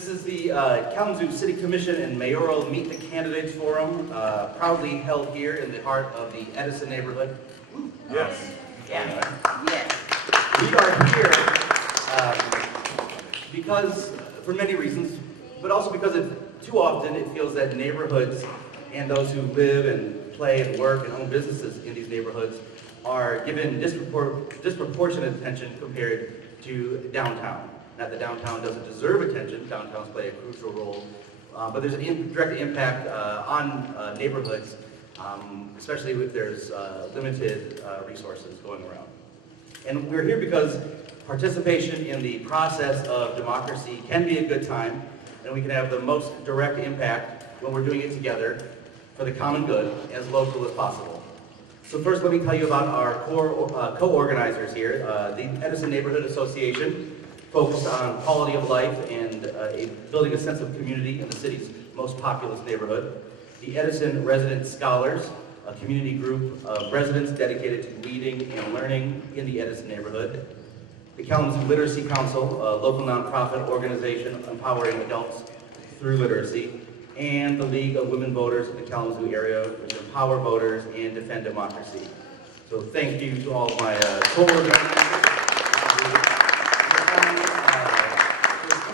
This is the Kalamazoo City Commission and Mayoral Meet the Candidates Forum, proudly held here in the heart of the Edison neighborhood. Yes. Yeah. Yes. We are here because, for many reasons, but also because too often it feels that neighborhoods and those who live and play and work and own businesses in these neighborhoods are given disproportionate attention compared to downtown. Not that downtown doesn't deserve attention, downtowns play a crucial role, but there's a direct impact on neighborhoods, especially if there's limited resources going around. And we're here because participation in the process of democracy can be a good time, and we can have the most direct impact when we're doing it together for the common good, as local as possible. So first, let me tell you about our co-organizers here, the Edison Neighborhood Association, focused on quality of life and building a sense of community in the city's most populous neighborhood. The Edison Resident Scholars, a community group of residents dedicated to reading and learning in the Edison neighborhood. The Kalamazoo Literacy Council, a local nonprofit organization empowering adults through literacy. And the League of Women Voters in the Kalamazoo area, which empower voters and defend democracy. So thank you to all of my co-organizers.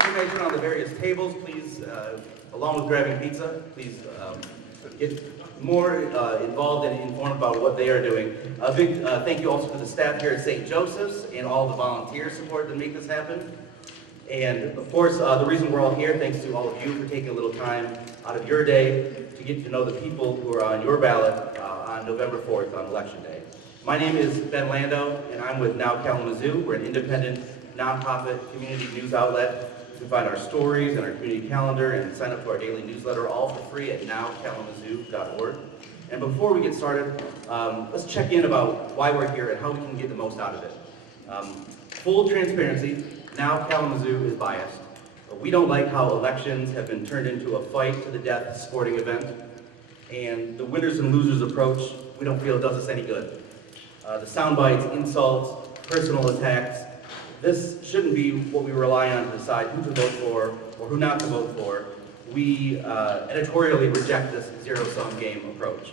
Information on the various tables, please, along with grabbing pizza, please get more involved and informed about what they are doing. A big thank you also to the staff here at St. Joseph's and all the volunteer support that make this happen. And of course, the reason we're all here, thanks to all of you for taking a little time out of your day to get to know the people who are on your ballot on November 4th on Election Day. My name is Ben Lando, and I'm with Now Kalamazoo. We're an independent, nonprofit community news outlet. You can find our stories and our community calendar and sign up to our daily newsletter, all for free at nowkalamazoo.org. And before we get started, let's check in about why we're here and how we can get the most out of it. Full transparency, Now Kalamazoo is biased. We don't like how elections have been turned into a fight to the death sporting event. And the winners and losers approach, we don't feel does us any good. The sound bites, insults, personal attacks, this shouldn't be what we rely on to decide who to vote for or who not to vote for. We editorially reject this zero-sum game approach.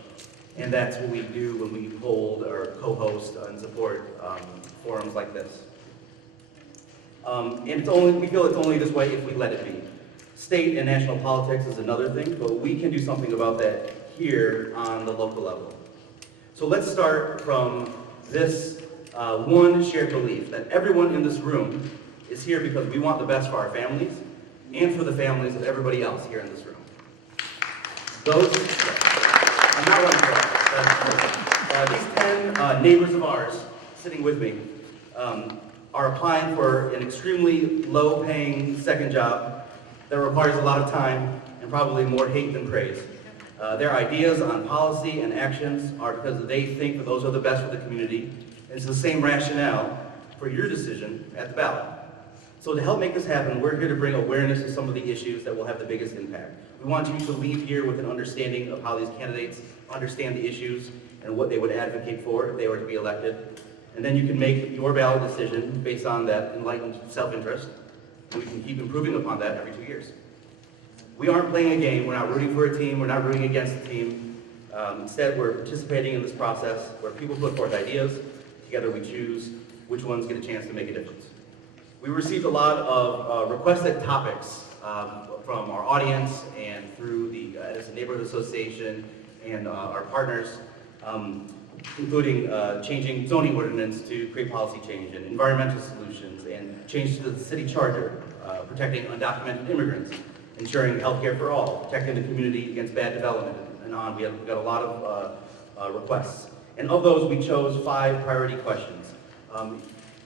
And that's what we do when we hold or co-host and support forums like this. And we feel it's only this way if we let it be. State and national politics is another thing, but we can do something about that here on the local level. So let's start from this one shared belief that everyone in this room is here because we want the best for our families and for the families of everybody else here in this room. I'm not running for that. These 10 neighbors of ours sitting with me are applying for an extremely low-paying second job that requires a lot of time and probably more hate than praise. Their ideas on policy and actions are because they think that those are the best for the community. And it's the same rationale for your decision at the ballot. So to help make this happen, we're here to bring awareness to some of the issues that will have the biggest impact. We want you to leave here with an understanding of how these candidates understand the issues and what they would advocate for if they were to be elected. And then you can make your ballot decision based on that enlightened self-interest, and we can keep improving upon that every 2 years. We aren't playing a game, we're not rooting for a team, we're not rooting against a team. Instead, we're participating in this process where people put forth ideas, together we choose which ones get a chance to make a difference. We received a lot of requested topics from our audience and through the Edison Neighborhood Association and our partners, including changing zoning ordinance to create policy change and environmental solutions and change to the city charter, protecting undocumented immigrants, ensuring health care for all, protecting the community against bad development, and on. We got a lot of requests. And of those, we chose 5 priority questions.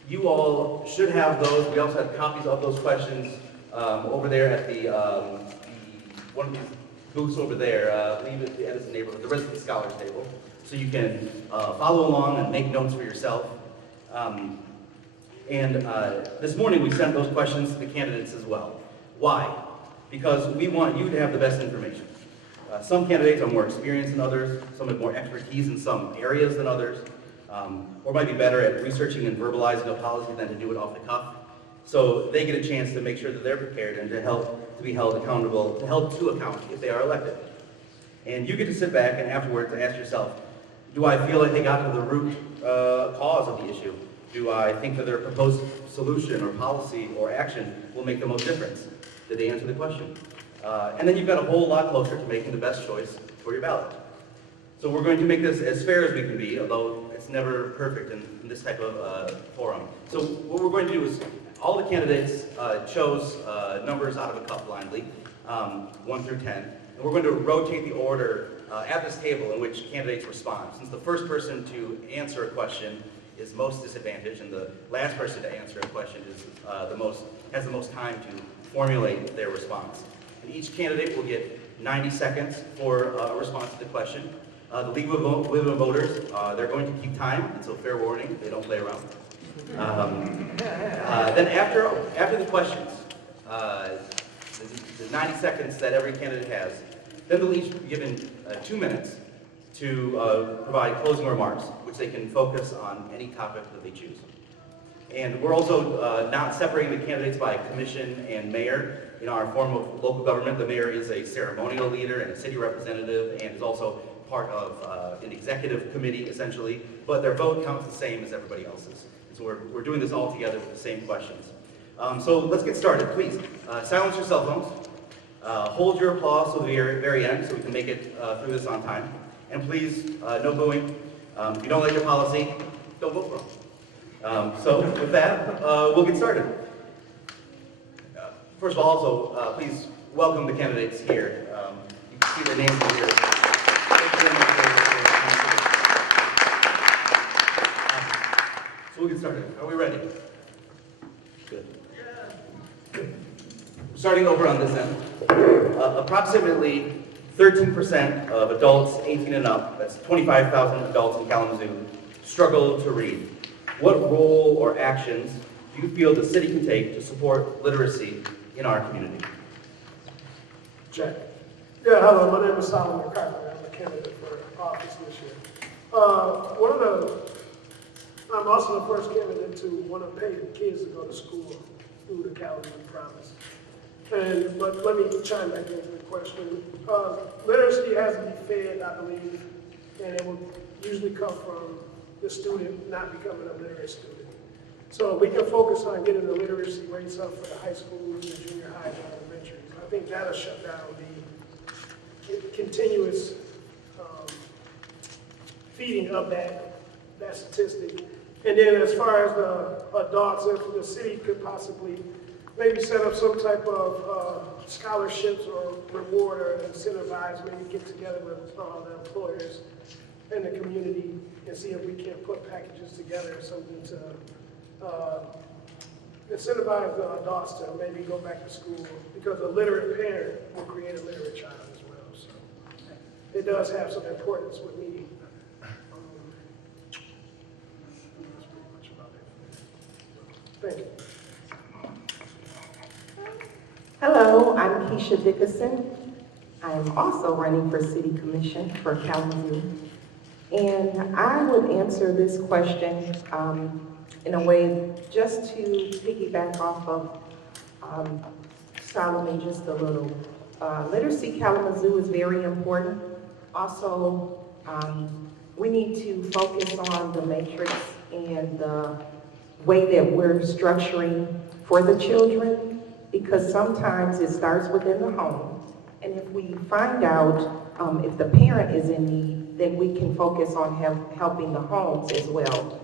You all should have those. We also have copies of those questions over there at one of these booths over there, leave it at the Edison neighborhood, the Resident Scholars table. So you can follow along and make notes for yourself. This morning we sent those questions to the candidates as well. Why? Because we want you to have the best information. Some candidates are more experienced than others, some have more expertise in some areas than others, or might be better at researching and verbalizing a policy than to do it off the cuff. So they get a chance to make sure that they're prepared and to be held accountable, to held to account if they are elected. And you get to sit back and afterwards ask yourself, do I feel like they got to the root cause of the issue? Do I think that their proposed solution or policy or action will make the most difference? Did they answer the question? And then you've got a whole lot closer to making the best choice for your ballot. So we're going to make this as fair as we can be, although it's never perfect in this type of forum. So what we're going to do is all the candidates chose numbers out of a cup blindly, 1 through 10. And we're going to rotate the order at this table in which candidates respond. Since the first person to answer a question is most disadvantaged, and the last person to answer a question is has the most time to formulate their response. And each candidate will get 90 seconds for a response to the question. The League of Women Voters, they're going to keep time, and so fair warning, they don't play around. Then after the questions, the 90 seconds that every candidate has, then they'll each be given 2 minutes to provide closing remarks, which they can focus on any topic that they choose. And we're also not separating the candidates by commission and mayor. In our form of local government, the mayor is a ceremonial leader and a city representative and is also part of an executive committee, essentially, but their vote counts the same as everybody else's. So we're doing this all together with the same questions. So let's get started. Please, silence your cell phones. Hold your applause till the very end so we can make it through this on time. And please, no booing. If you don't like your policy, don't vote for them. So with that, we'll get started. First of all, also, please welcome the candidates here. You can see their names here. So we'll get started. Are we ready? Good. Starting over on this end. Approximately 13% of adults 18 and up, that's 25,000 adults in Kalamazoo, struggle to read. What role or actions do you feel the city can take to support literacy in our community? Check. Yeah, hello, my name is Solomon Carpenter. I'm a candidate for office this year. I'm also the first candidate to want to pay the kids to go to school through the Kalamazoo Promise. But let me chime back into the question. Literacy has to be fed, I believe, and it will usually come from the student not becoming a literate student. So we can focus on getting the literacy rates up for the high schools, the junior highs, and elementaries. I think that'll shut down the continuous feeding of that statistic. And then as far as the adults, if the city could possibly maybe set up some type of scholarships or reward or incentivize, maybe get together with the employers in the community and see if we can put packages together or something to incentivize the adults to maybe go back to school, because a literate parent will create a literate child as well. So it does have some importance with me. That's pretty much about it. Thank you. Hello, I'm Keisha Dickerson. I'm also running for City Commission for Kalamazoo. And I would answer this question in a way just to piggyback off of Solomon just a little. Literacy Kalamazoo is very important. Also, we need to focus on the matrix and the way that we're structuring for the children, because sometimes it starts within the home. And if we find out if the parent is in need, then we can focus on helping the homes as well.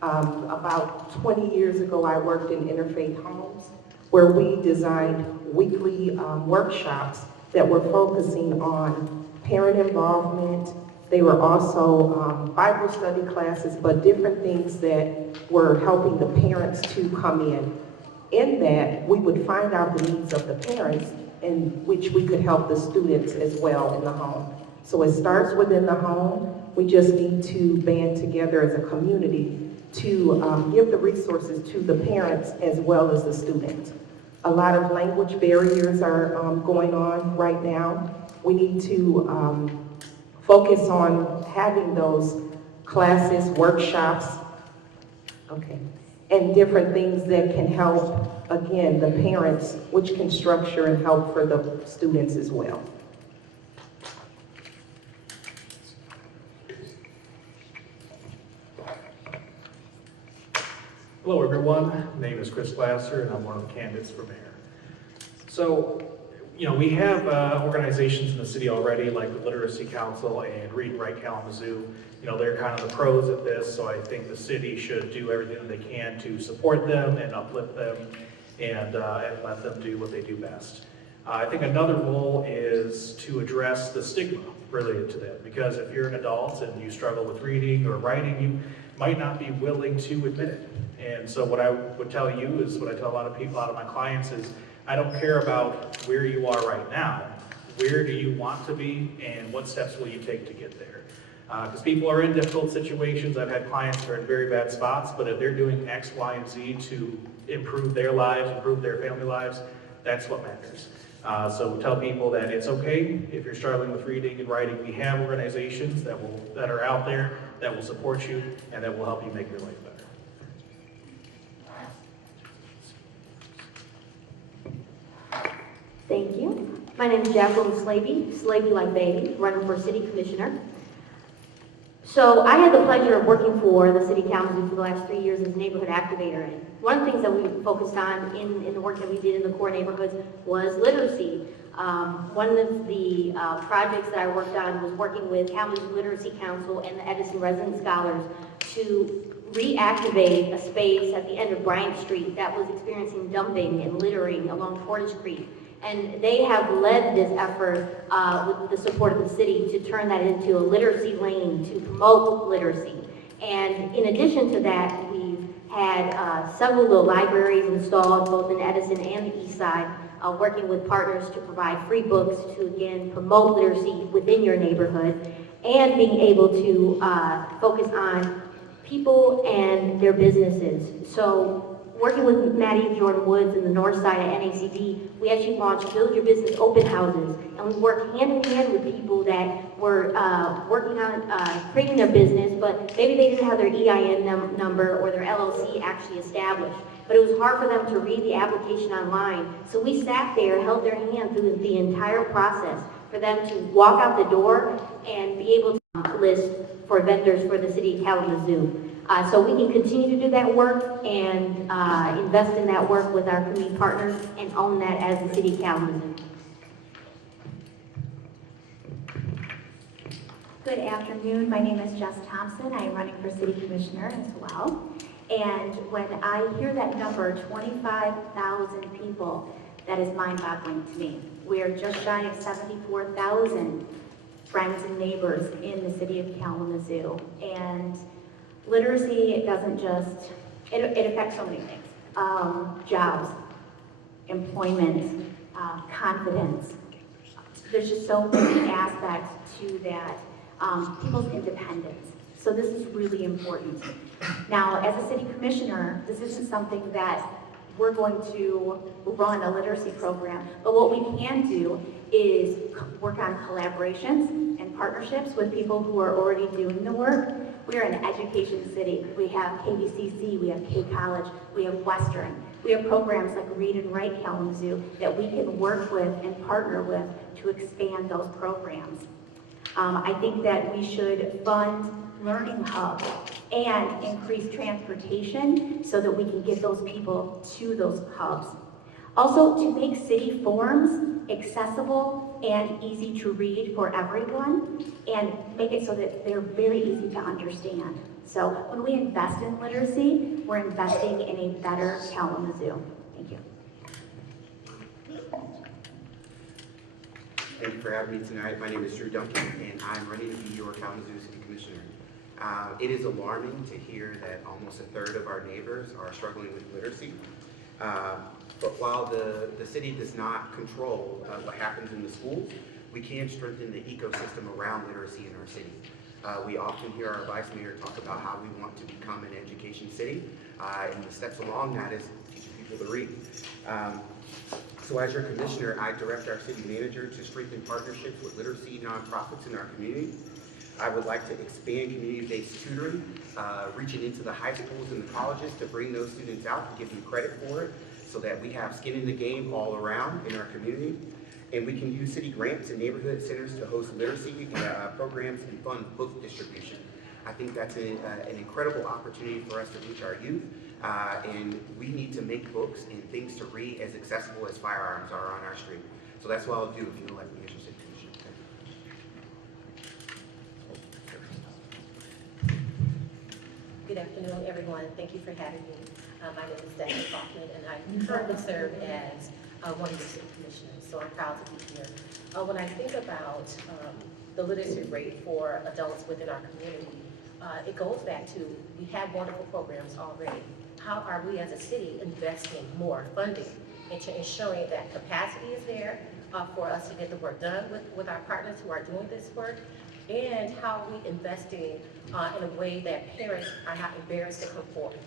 About 20 years ago, I worked in interfaith homes where we designed weekly workshops that were focusing on parent involvement. They were also Bible study classes, but different things that were helping the parents to come in. In that, we would find out the needs of the parents, in which we could help the students as well in the home. So it starts within the home. We just need to band together as a community to give the resources to the parents as well as the students. A lot of language barriers are going on right now. We need to focus on having those classes, workshops, okay. and different things that can help, again, the parents, which can structure and help for the students as well. Hello, everyone. My name is Chris Glasser, and I'm one of the candidates for mayor. So, we have organizations in the city already, like the Literacy Council and Read and Write Kalamazoo. They're kind of the pros at this, so I think the city should do everything that they can to support them and uplift them and let them do what they do best. I think another role is to address the stigma related to that, because if you're an adult and you struggle with reading or writing, you might not be willing to admit it. And so what I would tell you is what I tell a lot of people, a lot of my clients is, I don't care about where you are right now. Where do you want to be, and what steps will you take to get there? Because people are in difficult situations. I've had clients who are in very bad spots, but if they're doing X, Y, and Z to improve their lives, improve their family lives, that's what matters. So tell people that it's okay if you're struggling with reading and writing. We have organizations that are out there that will support you and that will help you make your life better. Thank you. My name is Jacqueline Slavey like baby, running for city commissioner. So I had the pleasure of working for the city council for the last 3 years as neighborhood activator. And one of the things that we focused on in the work that we did in the core neighborhoods was literacy. One of the projects that I worked on was working with Kalamazoo Literacy Council and the Edison Resident Scholars to reactivate a space at the end of Bryant Street that was experiencing dumping and littering along Portage Creek. And they have led this effort with the support of the city to turn that into a literacy lane to promote literacy. And in addition to that, we've had several of the libraries installed both in Edison and the East Side, working with partners to provide free books to, again, promote literacy within your neighborhood, and being able to focus on people and their businesses. So working with Maddie and Jordan Woods in the north side at NACD, we actually launched Build Your Business open houses, and we worked hand in hand with people that were working on creating their business, but maybe they didn't have their EIN number or their LLC actually established. But it was hard for them to read the application online. So we sat there, held their hand through the entire process for them to walk out the door and be able to list for vendors for the city of Kalamazoo. So we can continue to do that work and invest in that work with our community partners and own that as the city of Kalamazoo. Good afternoon. My name is Jess Thompson. I am running for city commissioner as well. And when I hear that number, 25,000 people, that is mind-boggling to me. We are just shy of 74,000 friends and neighbors in the city of Kalamazoo. And literacy, it doesn't just, it affects so many things. Jobs, employment, confidence. There's just so many aspects to that. People's independence. So this is really important. Now, as a city commissioner, this isn't something that we're going to run a literacy program, but what we can do is work on collaborations and partnerships with people who are already doing the work. We are an education city. We have KVCC, we have K College, we have Western. We have programs like Read and Write Kalamazoo that we can work with and partner with to expand those programs. I think that we should fund learning hubs and increase transportation so that we can get those people to those hubs. Also, to make city forms accessible and easy to read for everyone, and make it so that they're very easy to understand. So when we invest in literacy, we're investing in a better Kalamazoo. Thank you. Thank you for having me tonight. My name is Drew Duncan, and I'm ready to be your Kalamazoo City Commissioner. It is alarming to hear that almost a third of our neighbors are struggling with literacy. But while the city does not control what happens in the schools, we can strengthen the ecosystem around literacy in our city. We often hear our vice mayor talk about how we want to become an education city, and the steps along that is teaching people to read. So as your commissioner, I direct our city manager to strengthen partnerships with literacy nonprofits in our community. I would like to expand community-based tutoring, reaching into the high schools and the colleges to bring those students out and give them credit for it so that we have skin in the game all around in our community. And we can use city grants and neighborhood centers to host literacy programs and fund book distribution. I think that's an incredible opportunity for us to reach our youth. And we need to make books and things to read as accessible as firearms are on our street. So that's what I'll do if you elect me as your city commissioner. Good afternoon, everyone. Thank you for having me. My name is Stephanie Kaufman, and I currently serve as one of the city commissioners, so I'm proud to be here. When I think about the literacy rate for adults within our community, it goes back to, we have wonderful programs already. How are we as a city investing more funding into ensuring that capacity is there for us to get the work done with our partners who are doing this work? And how are we investing in a way that parents are not embarrassed to come forward?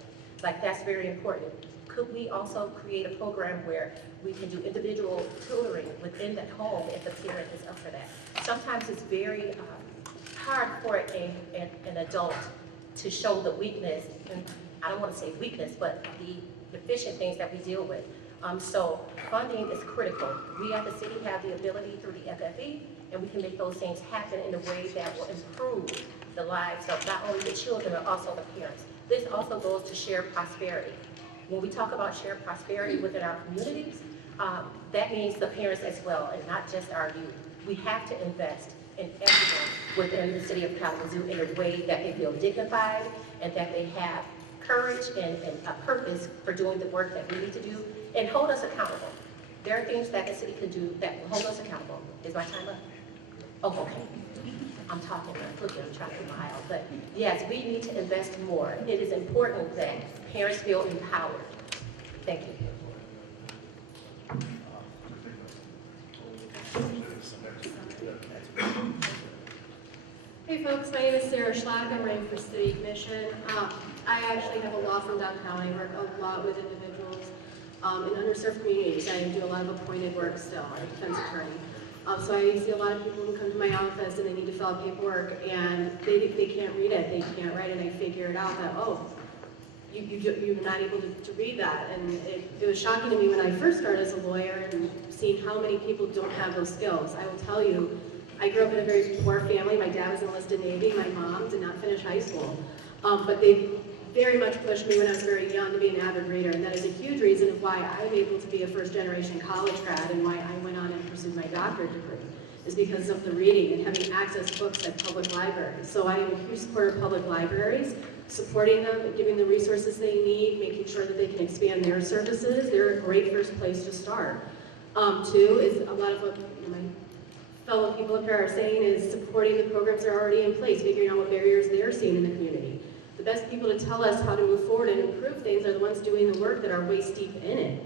Like, that's very important. Could we also create a program where we can do individual tutoring within the home if the parent is up for that? Sometimes it's very hard for an adult to show the weakness, and I don't want to say weakness, but the deficient things that we deal with. So funding is critical. We at the city have the ability through the FFE, and we can make those things happen in a way that will improve the lives of not only the children, but also the parents. This also goes to shared prosperity. When we talk about shared prosperity within our communities, that means the parents as well, and not just our youth. We have to invest in everyone within the city of Kalamazoo in a way that they feel dignified and that they have courage and a purpose for doing the work that we need to do and hold us accountable. There are things that the city can do that will hold us accountable. Is my time up? Oh, okay. I'm talking, I'm trying to get my eye out. But yes, we need to invest more. It is important that parents feel empowered. Thank you. Hey folks, my name is Sarah Schlack. I'm running for City Commission. I actually have a law firm downtown. I work a lot with individuals in underserved communities. I do a lot of appointed work still. I'm a defense attorney. So I see a lot of people who come to my office and they need to fill out paperwork and they can't read it, they can't write it, and I figured out that, oh, you're not able to read that. And it was shocking to me when I first started as a lawyer and seeing how many people don't have those skills. I will tell you, I grew up in a very poor family. My dad was enlisted Navy, my mom did not finish high school. But they very much pushed me when I was very young to be an avid reader, and that is a huge reason of why I'm able to be a first-generation college grad and why I went on and pursued my doctorate degree, is because of the reading and having access to books at public libraries. So I am a huge supporter of public libraries, supporting them, giving the resources they need, making sure that they can expand their services. They're a great first place to start. Two is a lot of what my fellow people up here are saying is supporting the programs that are already in place, figuring out what barriers they're seeing in the community. The best people to tell us how to move forward and improve things are the ones doing the work that are waist deep in it.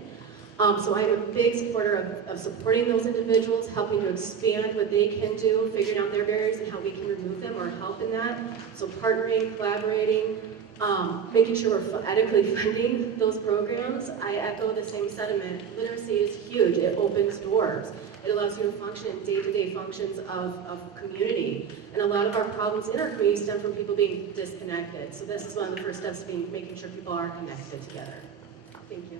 So I'm a big supporter of supporting those individuals, helping to expand what they can do, figuring out their barriers and how we can remove them or help in that. So partnering, collaborating, making sure we're adequately funding those programs. I echo the same sentiment. Literacy is huge. It opens doors. It allows you to function in day-to-day functions of community. And a lot of our problems in our community stem from people being disconnected. So this is one of the first steps, making sure people are connected together. Thank you.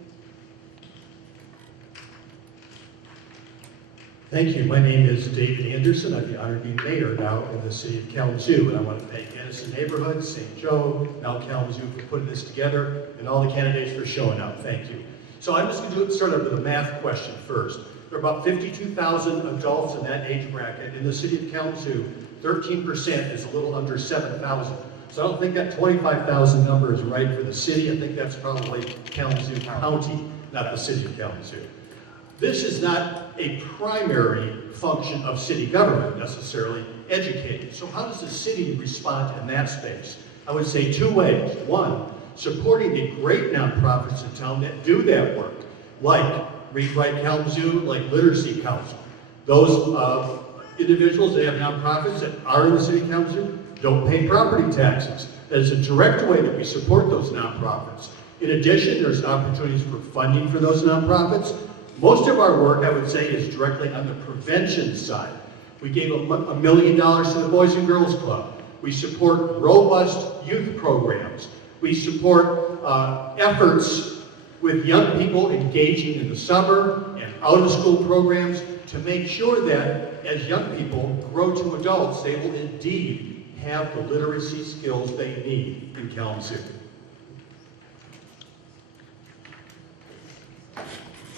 Thank you. My name is David Anderson. I have the honor of being mayor now in the city of Kalamazoo. And I want to thank Edison Neighborhood, St. Joe, now Kalamazoo for putting this together, and all the candidates for showing up. Thank you. So I'm just going to start out with a math question first. There are about 52,000 adults in that age bracket. In the city of Kalamazoo, 13% is a little under 7,000. So I don't think that 25,000 number is right for the city. I think that's probably Kalamazoo County, not the city of Kalamazoo. This is not a primary function of city government, necessarily, educating. So how does the city respond in that space? I would say two ways. One, supporting the great nonprofits in town that do that work, like Read Write Kalamazoo, like Literacy Council. Those individuals that have nonprofits that are in the city of Kalamazoo don't pay property taxes. That is a direct way that we support those nonprofits. In addition, there's opportunities for funding for those nonprofits. Most of our work, I would say, is directly on the prevention side. We gave $1 million to the Boys and Girls Club. We support robust youth programs. We support efforts with young people engaging in the summer and out-of-school programs to make sure that as young people grow to adults, they will indeed have the literacy skills they need in Kalamazoo.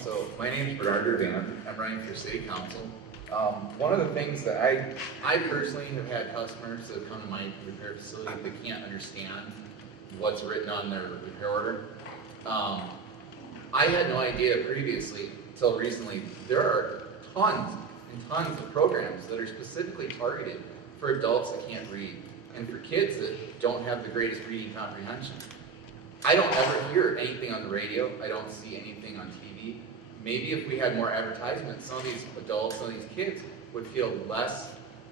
So my name is Bernard Urban. I'm running for City Council. One of the things that I personally have had customers that come to my repair facility that can't understand what's written on their repair order. I had no idea previously, until recently, there are tons and tons of programs that are specifically targeted for adults that can't read and for kids that don't have the greatest reading comprehension. I don't ever hear anything on the radio. I don't see anything on TV. Maybe if we had more advertisements, some of these adults, some of these kids would feel less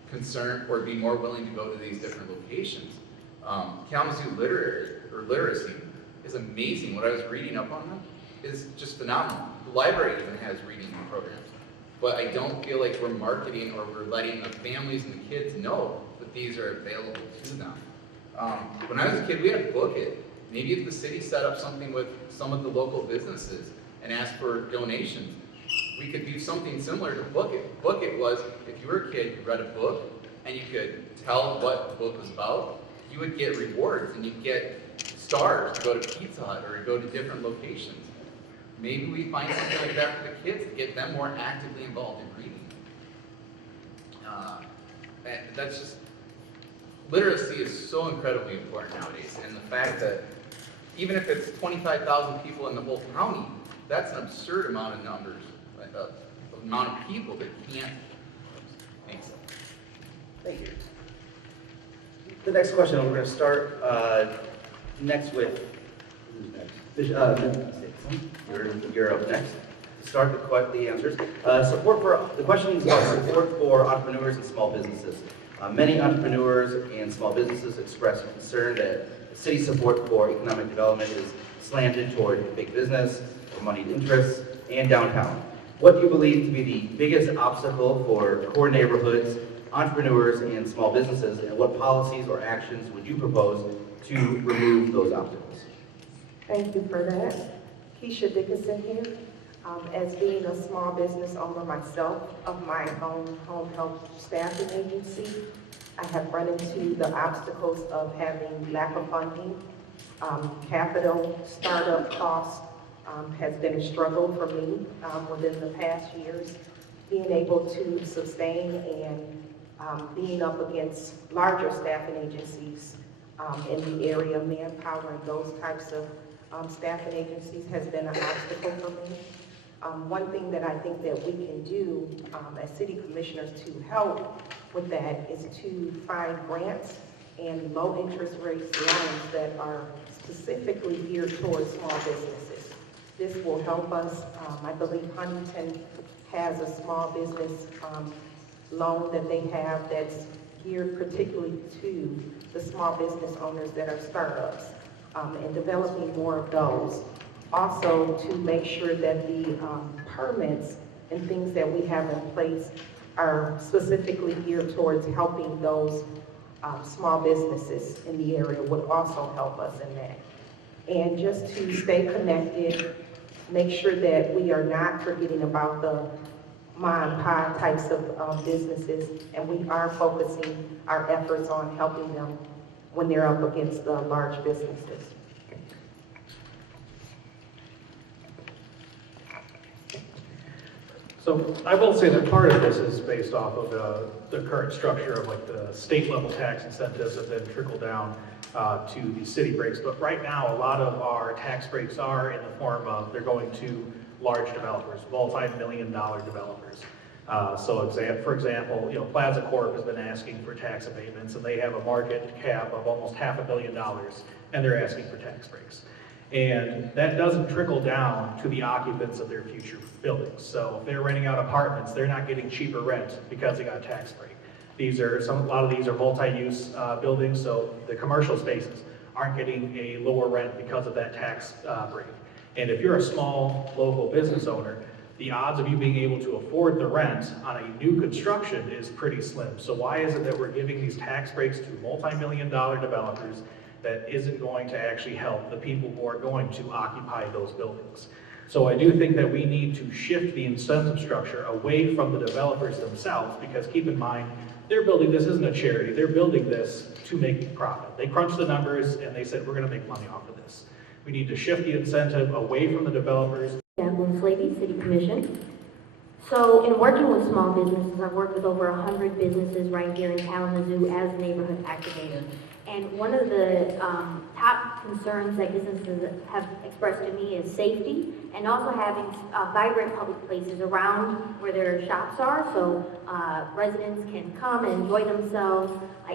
concerned or be more willing to go to these different locations. Kalamazoo literacy is amazing. What I was reading up on them is just phenomenal. The library even has reading programs. But I don't feel like we're marketing or we're letting the families and the kids know that these are available to them. When I was a kid, we had Book It. Maybe if the city set up something with some of the local businesses and asked for donations, we could do something similar to Book It. Book It was, if you were a kid, you read a book, and you could tell what the book was about, you would get rewards, and you'd get stars to go to Pizza Hut or to go to different locations. Maybe we find something like that for the kids to get them more actively involved in reading. And that's just, literacy is so incredibly important nowadays, and the fact that even if it's 25,000 people in the whole county, that's an absurd amount of numbers, amount of people that can't make sense. Thank you. The next question, we're going to start next with, who's next? You're up next. To start the answers. The question is about support for entrepreneurs and small businesses. Many entrepreneurs and small businesses express concern that city support for economic development is slanted toward big business, or moneyed interests, and downtown. What do you believe to be the biggest obstacle for core neighborhoods, entrepreneurs, and small businesses, and what policies or actions would you propose to remove those obstacles? Thank you for that. Keisha Dickinson here. As being a small business owner myself of my own home health staffing agency, I have run into the obstacles of having lack of funding. Capital startup costs has been a struggle for me within the past years. Being able to sustain and being up against larger staffing agencies in the area, manpower and those types of staffing agencies has been an obstacle for me. One thing that I think that we can do as city commissioners to help with that is to find grants and low interest rates loans that are specifically geared towards small businesses. This will help us. I believe Huntington has a small business loan that they have that's geared particularly to the small business owners that are startups, and developing more of those. Also, to make sure that the permits and things that we have in place are specifically geared towards helping those small businesses in the area would also help us in that. And just to stay connected, make sure that we are not forgetting about the mom and pop types of businesses, and we are focusing our efforts on helping them when they're up against the large businesses. So I will say that part of this is based off of the current structure of like the state level tax incentives that then trickle down to the city breaks. But right now, a lot of our tax breaks are in the form of, they're going to large developers, multi-million-dollar developers. For example, Plaza Corp has been asking for tax abatements, and they have a market cap of almost $500 million, and they're asking for tax breaks. And that doesn't trickle down to the occupants of their future buildings. So if they're renting out apartments, they're not getting cheaper rent because they got a tax break. A lot of these are multi-use buildings, so the commercial spaces aren't getting a lower rent because of that tax break. And if you're a small local business owner, the odds of you being able to afford the rent on a new construction is pretty slim. So why is it that we're giving these tax breaks to multi-million-dollar developers that isn't going to actually help the people who are going to occupy those buildings? So I do think that we need to shift the incentive structure away from the developers themselves, because keep in mind, they're building this isn't a charity, they're building this to make profit. They crunched the numbers and they said, we're gonna make money off of this. We need to shift the incentive away from the developers. Jacqueline Slavy, City Commission. So in working with small businesses, I've worked with over 100 businesses right here in Kalamazoo as a neighborhood activator. And one of the top concerns that businesses have expressed to me is safety, and also having vibrant public places around where their shops are, so residents can come and enjoy themselves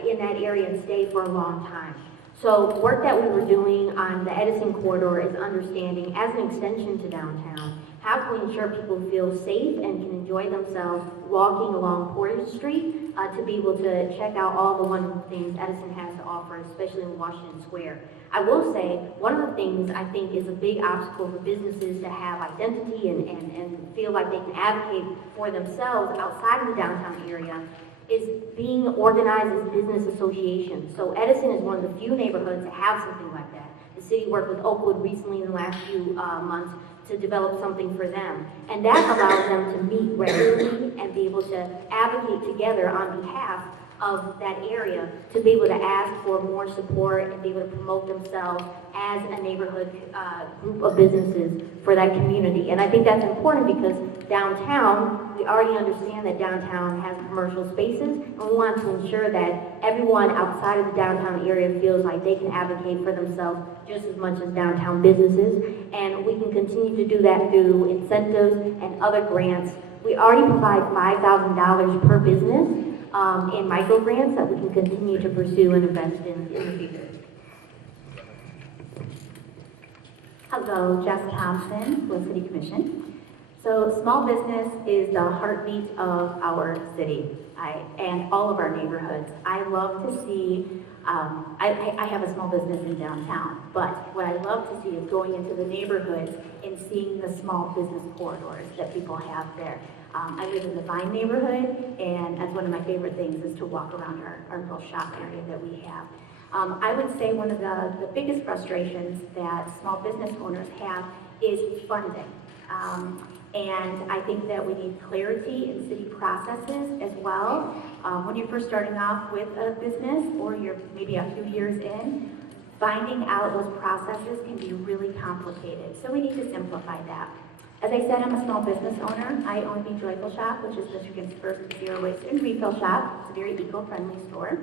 in that area and stay for a long time. So work that we were doing on the Edison corridor is understanding, as an extension to downtown, how can we ensure people feel safe and can enjoy themselves walking along Porter Street to be able to check out all the wonderful things Edison has to offer, especially in Washington Square. I will say, one of the things I think is a big obstacle for businesses to have identity and feel like they can advocate for themselves outside of the downtown area is being organized as business associations. So Edison is one of the few neighborhoods that have something like that. The city worked with Oakwood recently in the last few months to develop something for them. And that allows them to meet regularly and be able to advocate together on behalf of that area to be able to ask for more support and be able to promote themselves as a neighborhood group of businesses for that community. And I think that's important because downtown, we already understand that downtown has commercial spaces, and we want to ensure that everyone outside of the downtown area feels like they can advocate for themselves just as much as downtown businesses. And we can continue to do that through incentives and other grants. We already provide $5,000 per business in micro grants that we can continue to pursue and invest in the future. Hello, Jess Thompson with City Commission. So small business is the heartbeat of our city and all of our neighborhoods. I love to see, I have a small business in downtown, but what I love to see is going into the neighborhoods and seeing the small business corridors that people have there. I live in the Vine neighborhood, and that's one of my favorite things is to walk around our little shop area that we have. I would say one of the biggest frustrations that small business owners have is funding. And I think that we need clarity in city processes as well. When you're first starting off with a business or you're maybe a few years in, finding out those processes can be really complicated. So we need to simplify that. As I said, I'm a small business owner. I own the Joyful Shop, which is Michigan's first zero waste and refill shop. It's a very eco-friendly store.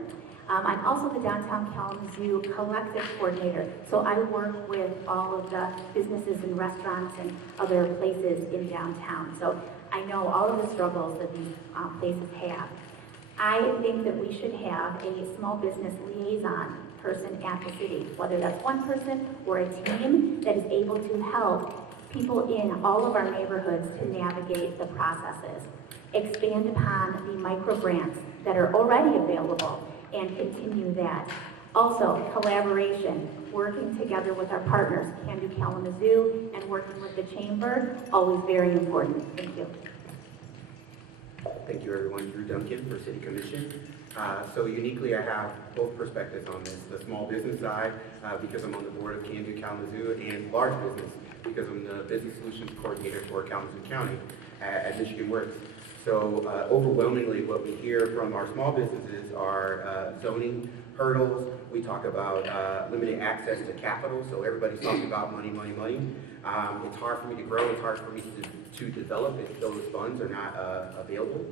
I'm also the Downtown Kalamazoo Collective Coordinator, so I work with all of the businesses and restaurants and other places in downtown. So I know all of the struggles that these places have. I think that we should have a small business liaison person at the city, whether that's one person or a team that is able to help people in all of our neighborhoods to navigate the processes. Expand upon the micro grants that are already available and continue that. Also, collaboration, working together with our partners, Can Do Kalamazoo, and working with the Chamber, always very important. Thank you. Thank you, everyone. Drew Duncan for City Commission. So uniquely, I have both perspectives on this. The small business side, because I'm on the board of Can Do Kalamazoo, and large business, because I'm the Business Solutions Coordinator for Kalamazoo County at Michigan Works. So overwhelmingly, what we hear from our small businesses are zoning hurdles. We talk about limited access to capital, so everybody's talking about money, money, money. It's hard for me to grow, it's hard for me to develop if those funds are not available.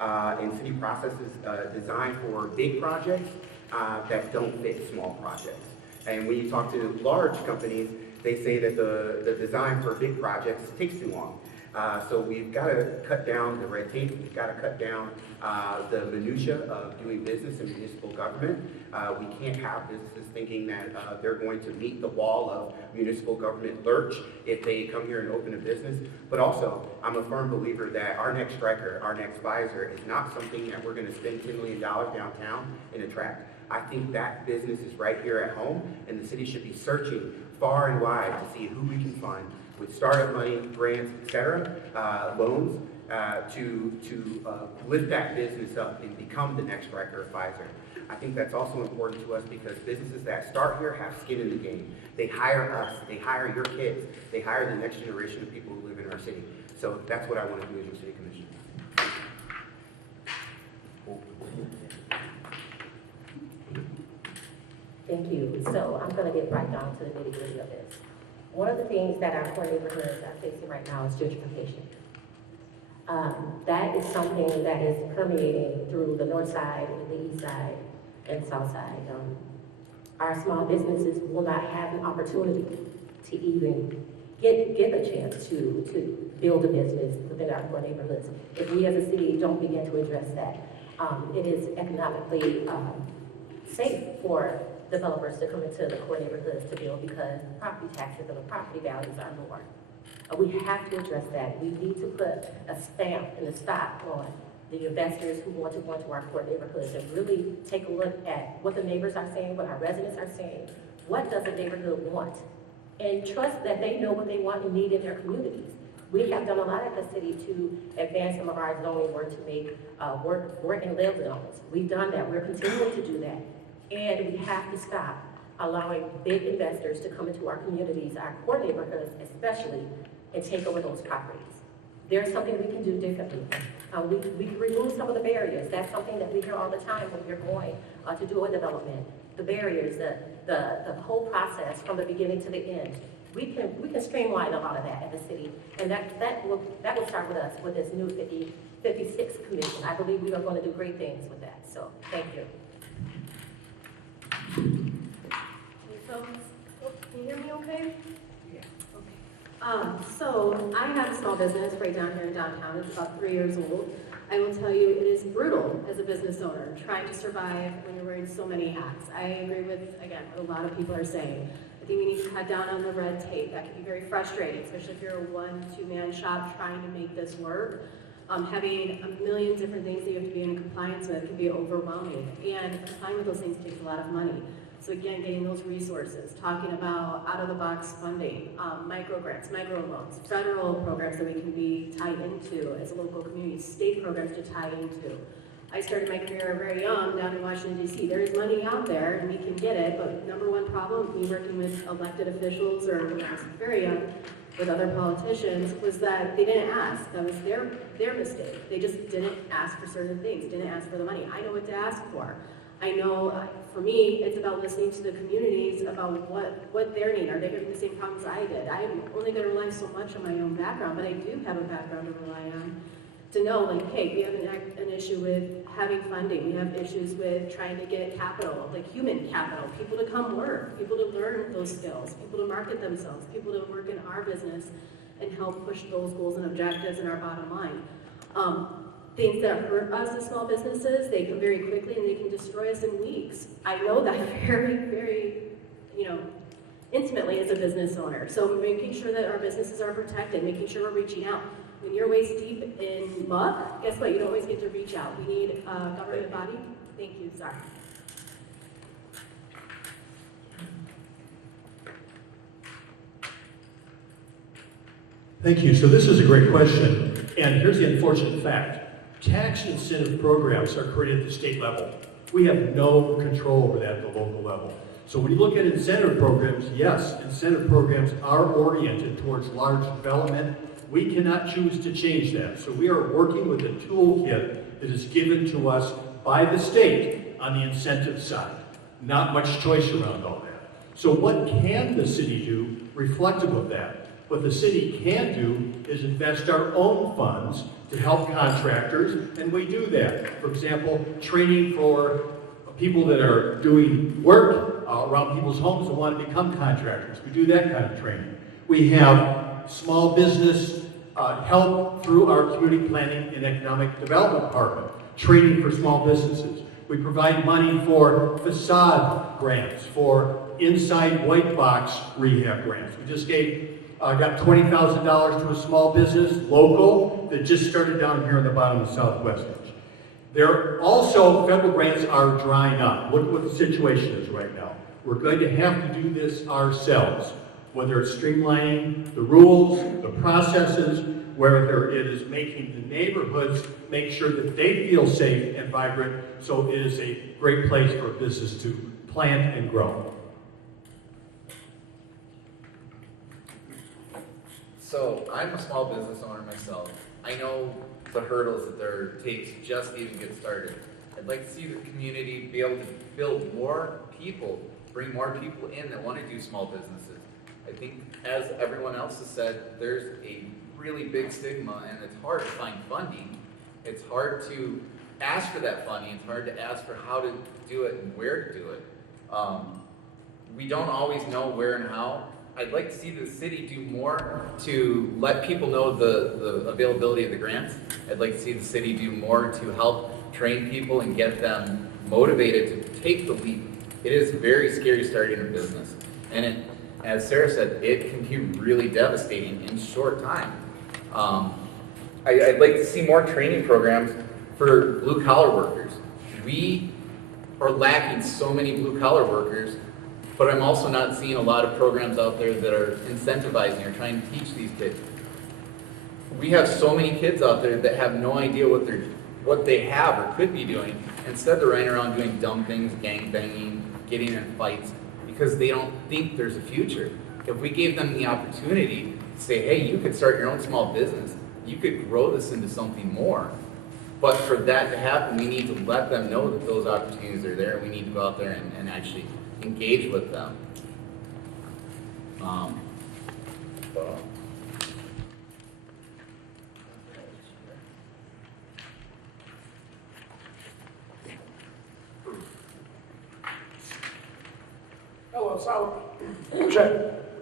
And city processes designed for big projects that don't fit small projects. And when you talk to large companies, they say that the design for big projects takes too long. So we've got to cut down the red tape, we've got to cut down the minutia of doing business in municipal government. We can't have businesses thinking that they're going to meet the wall of municipal government lurch if they come here and open a business. But also, I'm a firm believer that our next striker, our next Pfizer, is not something that we're going to spend $10 million downtown and attract. I think that business is right here at home, and the city should be searching far and wide to see who we can fund with startup money, grants, etc., loans, to lift that business up and become the next Stryker or Pfizer. I think that's also important to us because businesses that start here have skin in the game. They hire us, they hire your kids, they hire the next generation of people who live in our city. So that's what I want to do as your city commissioner. Thank you. So I'm going to get right down to the nitty-gritty of this. One of the things that our core neighborhoods are facing right now is gentrification. That is something that is permeating through the north side, and the east side, and south side. Our small businesses will not have an opportunity to even get a chance to build a business within our core neighborhoods. If we as a city don't begin to address that, it is economically safe for developers to come into the core neighborhoods to build because property taxes and the property values are lower. We have to address that. We need to put a stamp and a stop on the investors who want to go into our core neighborhoods and really take a look at what the neighbors are saying, what our residents are saying. What does the neighborhood want? And trust that they know what they want and need in their communities. We have done a lot at the city to advance some of our zoning work to make work and live zones. We've done that. We're continuing to do that. And we have to stop allowing big investors to come into our communities, our core neighborhoods especially, and take over those properties. There's something we can do differently. We can remove some of the barriers. That's something that we hear all the time when you're going to do a development. The barriers, the whole process from the beginning to the end. We can streamline a lot of that at the city, and that will start with us with this new 56 commission. I believe we are going to do great things with that. So thank you. Hey folks, can you hear me okay? Yeah. Okay. So I have a small business right down here in downtown. It's about 3 years old. I will tell you, it is brutal as a business owner trying to survive when you're wearing so many hats. I agree with, again, what a lot of people are saying. I think we need to cut down on the red tape. That can be very frustrating, especially if you're a 1-2-man shop trying to make this work. Having a million different things that you have to be in compliance with can be overwhelming. And complying with those things takes a lot of money. So again, getting those resources, talking about out-of-the-box funding, micro grants, micro loans, federal programs that we can be tied into as a local community, state programs to tie into. I started my career very young down in Washington, D.C. There is money out there and we can get it, but number one problem with me working with elected officials or when I was very young with other politicians was that they didn't ask. That was their mistake. They just didn't ask for certain things, didn't ask for the money. I know what to ask for. I know, for me, it's about listening to the communities about what their need. Are they going to have the same problems I did? I'm only going to rely so much on my own background, but I do have a background to rely on to know, like, hey, we have an issue with having funding. We have issues with trying to get capital, like human capital, people to come work, people to learn those skills, people to market themselves, people to work in our business and help push those goals and objectives in our bottom line. Things that hurt us as small businesses, they come very quickly and they can destroy us in weeks. I know that very, very, intimately as a business owner. So making sure that our businesses are protected, making sure we're reaching out. When you're waist deep in muck, guess what? You don't always get to reach out. We need a government body. Thank you, sorry. Thank you. So this is a great question. And here's the unfortunate fact. Tax incentive programs are created at the state level. We have no control over that at the local level. So when you look at incentive programs, yes, incentive programs are oriented towards large development. We cannot choose to change that. So we are working with a toolkit that is given to us by the state on the incentive side. Not much choice around all that. So what can the city do reflective of that? What the city can do is invest our own funds to help contractors, and we do that. For example, training for people that are doing work around people's homes and want to become contractors. We do that kind of training. We have small business help through our community planning and economic development department, training for small businesses. We provide money for facade grants, for inside white box rehab grants. We just got $20,000 to a small business, local, that just started down here in the bottom of Southwest. There also, federal grants are drying up. Look what the situation is right now. We're going to have to do this ourselves. whether it's streamlining the rules, the processes, whether it is making the neighborhoods make sure that they feel safe and vibrant, so it is a great place for business to plant and grow. So I'm a small business owner myself. I know the hurdles that there takes just to even get started. I'd like to see the community be able to build more people, bring more people in that want to do small businesses. I think, as everyone else has said, there's a really big stigma, and it's hard to find funding. It's hard to ask for that funding. It's hard to ask for how to do it and where to do it. We don't always know where and how. I'd like to see the city do more to let people know the availability of the grants. I'd like to see the city do more to help train people and get them motivated to take the leap. It is very scary starting a business. And it, as Sarah said, it can be really devastating in short time. I'd like to see more training programs for blue collar workers. We are lacking so many blue collar workers, but I'm also not seeing a lot of programs out there that are incentivizing or trying to teach these kids. We have so many kids out there that have no idea what they have or could be doing. Instead, they're running around doing dumb things, gang banging, getting in fights, because they don't think there's a future. If we gave them the opportunity to say, hey, you could start your own small business, you could grow this into something more. But for that to happen, we need to let them know that those opportunities are there. We need to go out there and actually engage with them. Hello, Solomon. Check.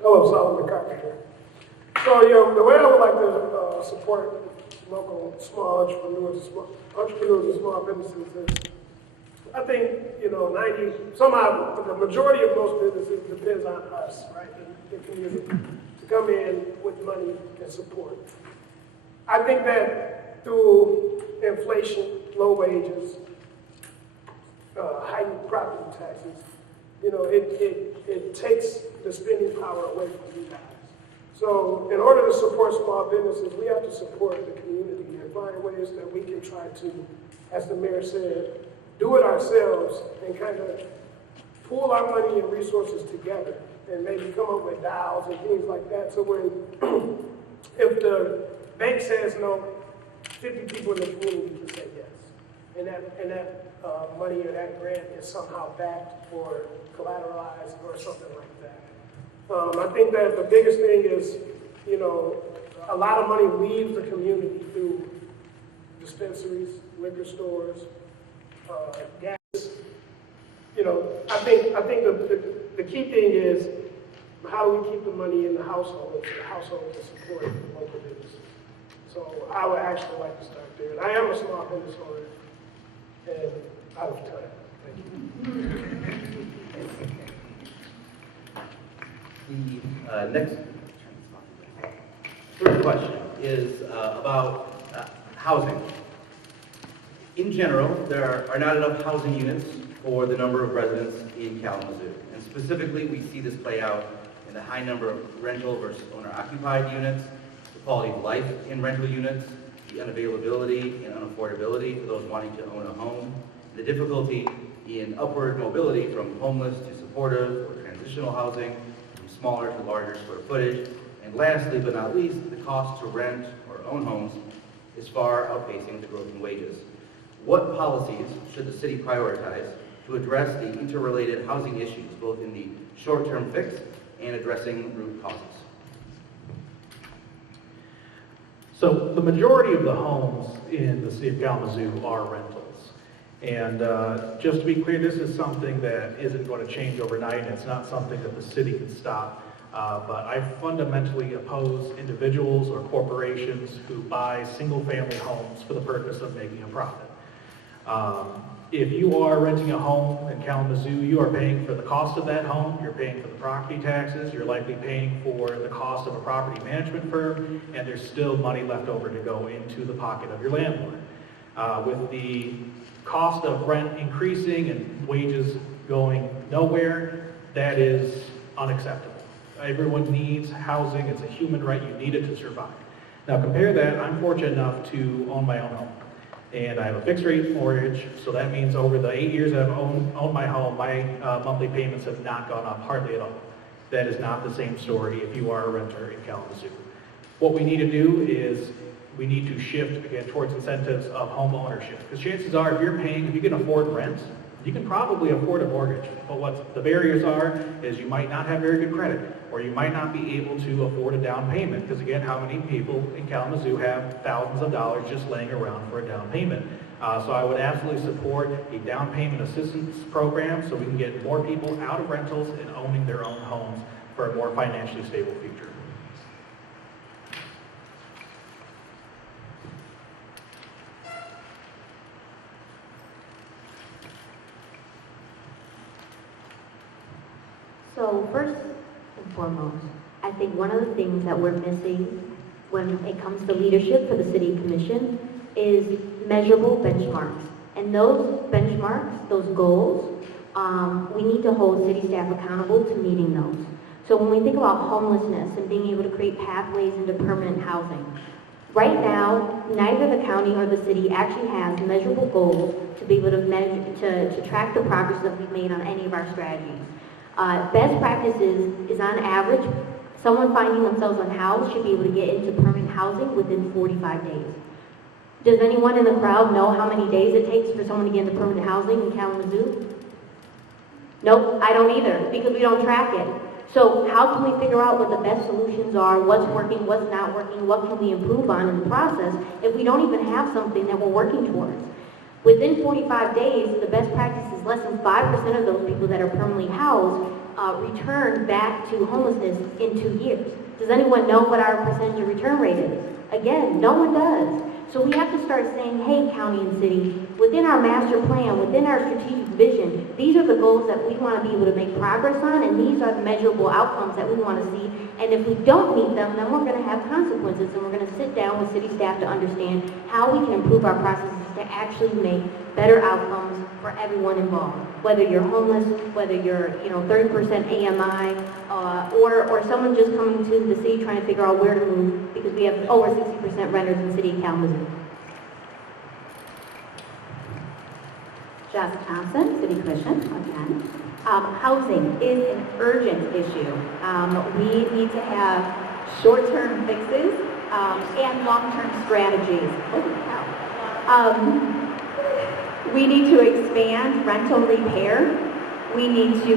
Hello, Solomon Carpenter. So, the way I would like to support local small entrepreneurs and small businesses is, I think, somehow the majority of most businesses depends on us, right, the community, to come in with money and support. I think that through inflation, low wages, heightened property taxes, it takes the spending power away from you guys. So in order to support small businesses, we have to support the community and find ways that we can try to, as the mayor said, do it ourselves and kind of pool our money and resources together and maybe come up with DAOs and things like that. So when, if the bank says no, 50 people in the community can say yes. And that money or that grant is somehow backed or collateralized or something like that. I think that the biggest thing is, a lot of money leaves the community through dispensaries, liquor stores, gas. I think the key thing is how do we keep the money in the household so the household can support local businesses. So I would actually like to start there. And I am a small business owner and out of time. Thank you. The next third question is about housing. In general, there are not enough housing units for the number of residents in Kalamazoo. And specifically, we see this play out in the high number of rental versus owner-occupied units, the quality of life in rental units, the unavailability and unaffordability for those wanting to own a home, the difficulty in upward mobility from homeless to supportive or transitional housing, from smaller to larger square footage, and lastly but not least, the cost to rent or own homes is far outpacing the growth in wages. What policies should the city prioritize to address the interrelated housing issues, both in the short-term fix and addressing root causes? So the majority of the homes in the city of Kalamazoo are rentals. And just to be clear, this is something that isn't going to change overnight, and it's not something that the city can stop. But I fundamentally oppose individuals or corporations who buy single-family homes for the purpose of making a profit. If you are renting a home in Kalamazoo, you are paying for the cost of that home, you're paying for the property taxes, you're likely paying for the cost of a property management firm, and there's still money left over to go into the pocket of your landlord. With the cost of rent increasing and wages going nowhere, that is unacceptable. Everyone needs housing. It's a human right. You need it to survive. Now compare that, I'm fortunate enough to own my own home. And I have a fixed rate mortgage, so that means over the 8 years I've owned my home, my monthly payments have not gone up hardly at all. That is not the same story if you are a renter in Kalamazoo. What we need to do is we need to shift again towards incentives of home ownership. Because chances are if you can afford rent, you can probably afford a mortgage. But what the barriers are is you might not have very good credit, or you might not be able to afford a down payment. Because again, how many people in Kalamazoo have thousands of dollars just laying around for a down payment? So I would absolutely support a down payment assistance program so we can get more people out of rentals and owning their own homes for a more financially stable future. So first and foremost, I think one of the things that we're missing when it comes to leadership for the City Commission is measurable benchmarks. And those benchmarks, those goals, we need to hold city staff accountable to meeting those. So when we think about homelessness and being able to create pathways into permanent housing, right now, neither the county or the city actually has measurable goals to be able to measure, to track the progress that we've made on any of our strategies. Best practices is on average, someone finding themselves unhoused should be able to get into permanent housing within 45 days. Does anyone in the crowd know how many days it takes for someone to get into permanent housing in Kalamazoo? Nope, I don't either, because we don't track it. So how can we figure out what the best solutions are, what's working, what's not working, what can we improve on in the process if we don't even have something that we're working towards? Within 45 days, the best practice is less than 5% of those people that are permanently housed return back to homelessness in 2 years. Does anyone know what our percentage of return rate is? Again, no one does. So we have to start saying, hey, county and city, within our master plan, within our strategic vision, these are the goals that we want to be able to make progress on, and these are the measurable outcomes that we want to see. And if we don't meet them, then we're going to have consequences, and we're going to sit down with city staff to understand how we can improve our processes to actually make better outcomes for everyone involved. Whether you're homeless, whether you're 30% AMI, or someone just coming to the city trying to figure out where to move, because we have over 60% renters in the city of Kalamazoo. Jess Thompson, City Commission, again. Housing is an urgent issue. We need to have short-term fixes and long-term strategies. Holy cow. We need to expand rental repair. We need to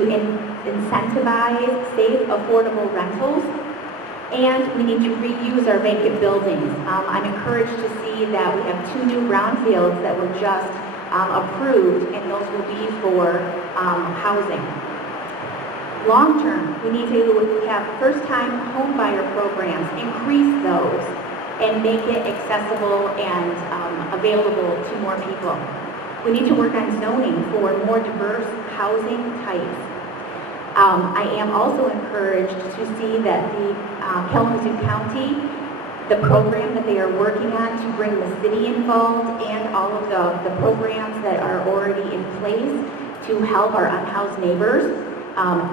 incentivize safe, affordable rentals. And we need to reuse our vacant buildings. I'm encouraged to see that we have 2 new brownfields that were just approved, and those will be for housing. Long term, we need to have first-time home buyer programs, increase those, and make it accessible and available to more people. We need to work on zoning for more diverse housing types. I am also encouraged to see that the Kalamazoo County, the program that they are working on to bring the city involved and all of the programs that are already in place to help our unhoused neighbors,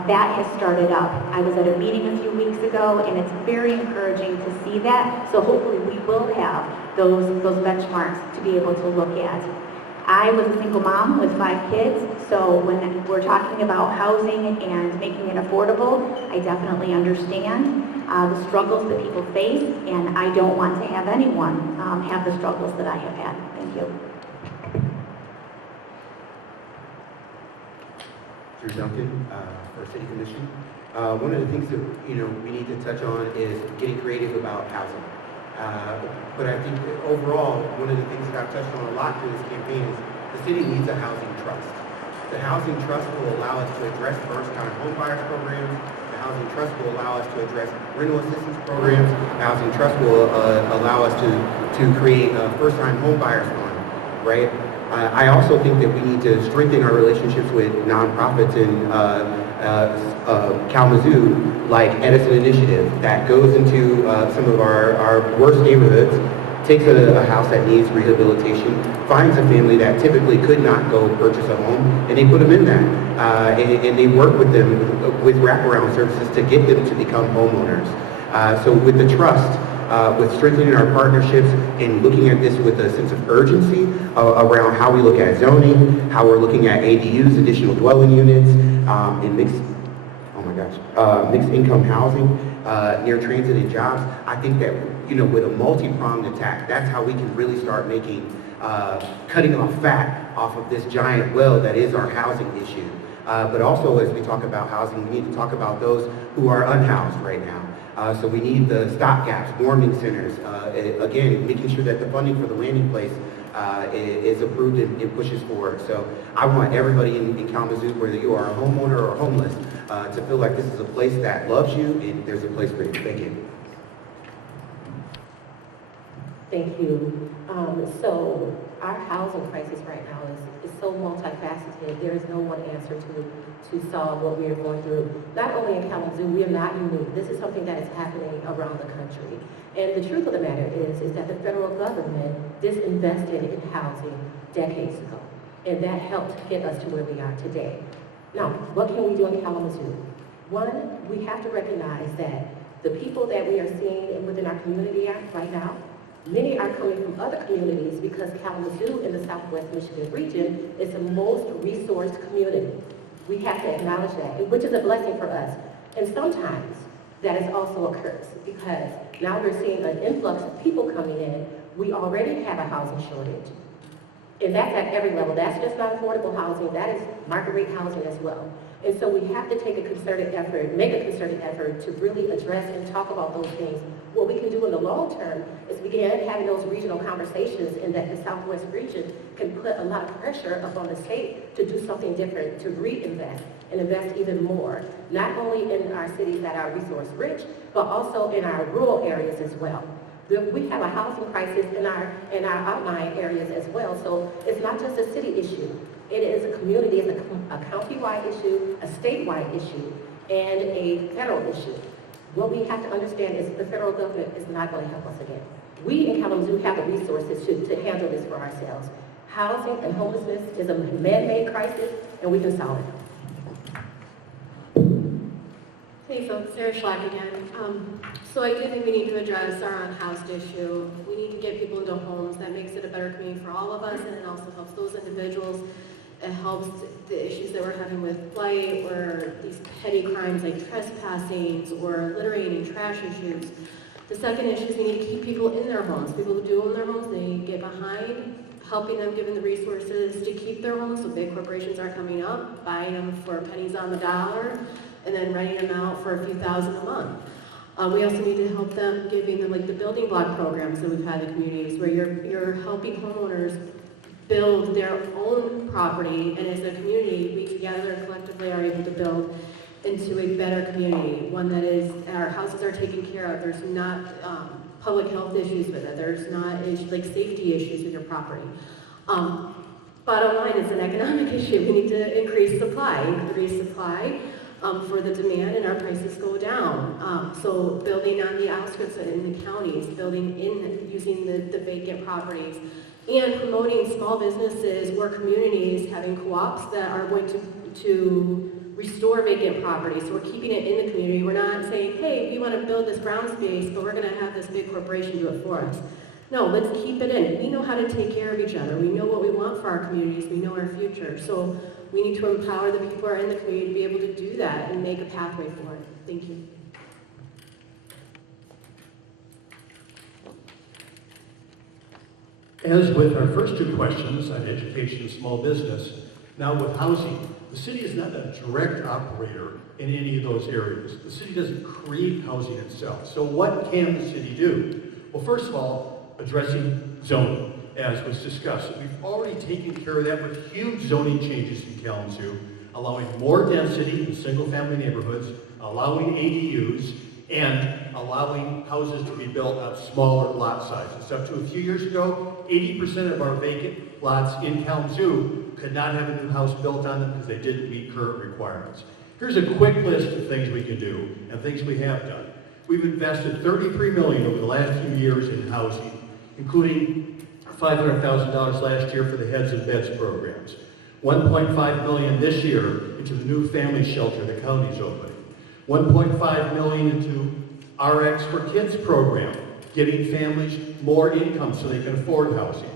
that has started up. I was at a meeting a few weeks ago, and it's very encouraging to see that. So hopefully we will have those benchmarks to be able to look at. I was a single mom with 5 kids, so when we're talking about housing and making it affordable, I definitely understand the struggles that people face, and I don't want to have anyone have the struggles that I have had. Thank you. Drew Duncan for City Commission. One of the things that we need to touch on is getting creative about housing. But I think that overall, one of the things that I've touched on a lot through this campaign is the city needs a housing trust. The housing trust will allow us to address first-time home buyers programs. The housing trust will allow us to address rental assistance programs. The housing trust will allow us to create a first-time home buyers fund, right? I also think that we need to strengthen our relationships with nonprofits in Kalamazoo, like Edison Initiative, that goes into some of our worst neighborhoods takes a house that needs rehabilitation, finds a family that typically could not go purchase a home, and they put them in that. And they work with them with wraparound services to get them to become homeowners. So with the trust, with strengthening our partnerships and looking at this with a sense of urgency around how we look at zoning, how we're looking at ADUs, additional dwelling units, and mixed income housing, near transit and jobs. I think that, with a multi-pronged attack, that's how we can really start making, cutting off fat off of this giant well that is our housing issue. But also, as we talk about housing, we need to talk about those who are unhoused right now. So we need the stopgaps, warming centers, again, making sure that the funding for the landing place is approved and pushes forward. So I want everybody in Kalamazoo, whether you are a homeowner or homeless, to feel like this is a place that loves you and there's a place for you. Thank you. Thank you. So our housing crisis right now is so multifaceted. There is no one answer to solve what we are going through. Not only in Kalamazoo, we are not unique. This is something that is happening around the country. And the truth of the matter is that the federal government disinvested in housing decades ago. And that helped get us to where we are today. Now, what can we do in Kalamazoo? One, we have to recognize that the people that we are seeing within our community right now, many are coming from other communities because Kalamazoo in the Southwest Michigan region is the most resourced community. We have to acknowledge that, which is a blessing for us. And sometimes that is also a curse because now we're seeing an influx of people coming in. We already have a housing shortage. And that's at every level. That's just not affordable housing. That is market rate housing as well. And so we have to take a concerted effort, make a concerted effort to really address and talk about those things. What we can do in the long term is begin having those regional conversations and that the Southwest region can put a lot of pressure upon the state to do something different, to reinvest and invest even more, not only in our cities that are resource rich, but also in our rural areas as well. We have a housing crisis in our outlying areas as well, so it's not just a city issue. It is a community, it's a county-wide issue, a statewide issue, and a federal issue. What we have to understand is the federal government is not going to help us again. We in Kalamazoo have the resources to handle this for ourselves. Housing and homelessness is a man-made crisis, and we can solve it. Hey folks, Sarah Schlag again. So I do think we need to address our unhoused issue. We need to get people into homes. That makes it a better community for all of us, and it also helps those individuals. It helps the issues that we're having with blight or these petty crimes like trespassing or littering and trash issues. The second issue is we need to keep people in their homes. People who do own their homes, they get behind, helping them, giving the resources to keep their homes. So big corporations are coming up, buying them for pennies on the dollar, and then renting them out for a few thousand a month. We also need to help them, giving them like the building block programs that we've had in the communities where you're helping homeowners build their own property, and as a community, we together collectively are able to build into a better community, one that is, our houses are taken care of, there's not public health issues with it, there's not like safety issues with your property. Bottom line, it's an economic issue. We need to increase supply for the demand, and our prices go down. So building on the outskirts and in the counties, building in, using the vacant properties, and promoting small businesses or communities, having co-ops that are going to restore vacant properties. So we're keeping it in the community. We're not saying, hey, we want to build this brown space, but we're going to have this big corporation do it for us. No, let's keep it in. We know how to take care of each other. We know what we want for our communities. We know our future. So we need to empower the people who are in the community to be able to do that and make a pathway for it. Thank you. As with our first two questions on education and small business, now with housing, the city is not a direct operator in any of those areas. The city doesn't create housing itself. So what can the city do? Well, first of all, addressing zoning, as was discussed. We've already taken care of that with huge zoning changes in Kalamazoo, allowing more density in single-family neighborhoods, allowing ADUs, and allowing houses to be built on smaller lot sizes. Up to a few years ago, 80% of our vacant lots in Kalamazoo could not have a new house built on them because they didn't meet current requirements. Here's a quick list of things we can do and things we have done. We've invested $33 million over the last few years in housing, including $500,000 last year for the Heads and Beds programs. $1.5 million this year into the new family shelter the county's opening. $1.5 million into RX for Kids program, giving families more income so they can afford housing.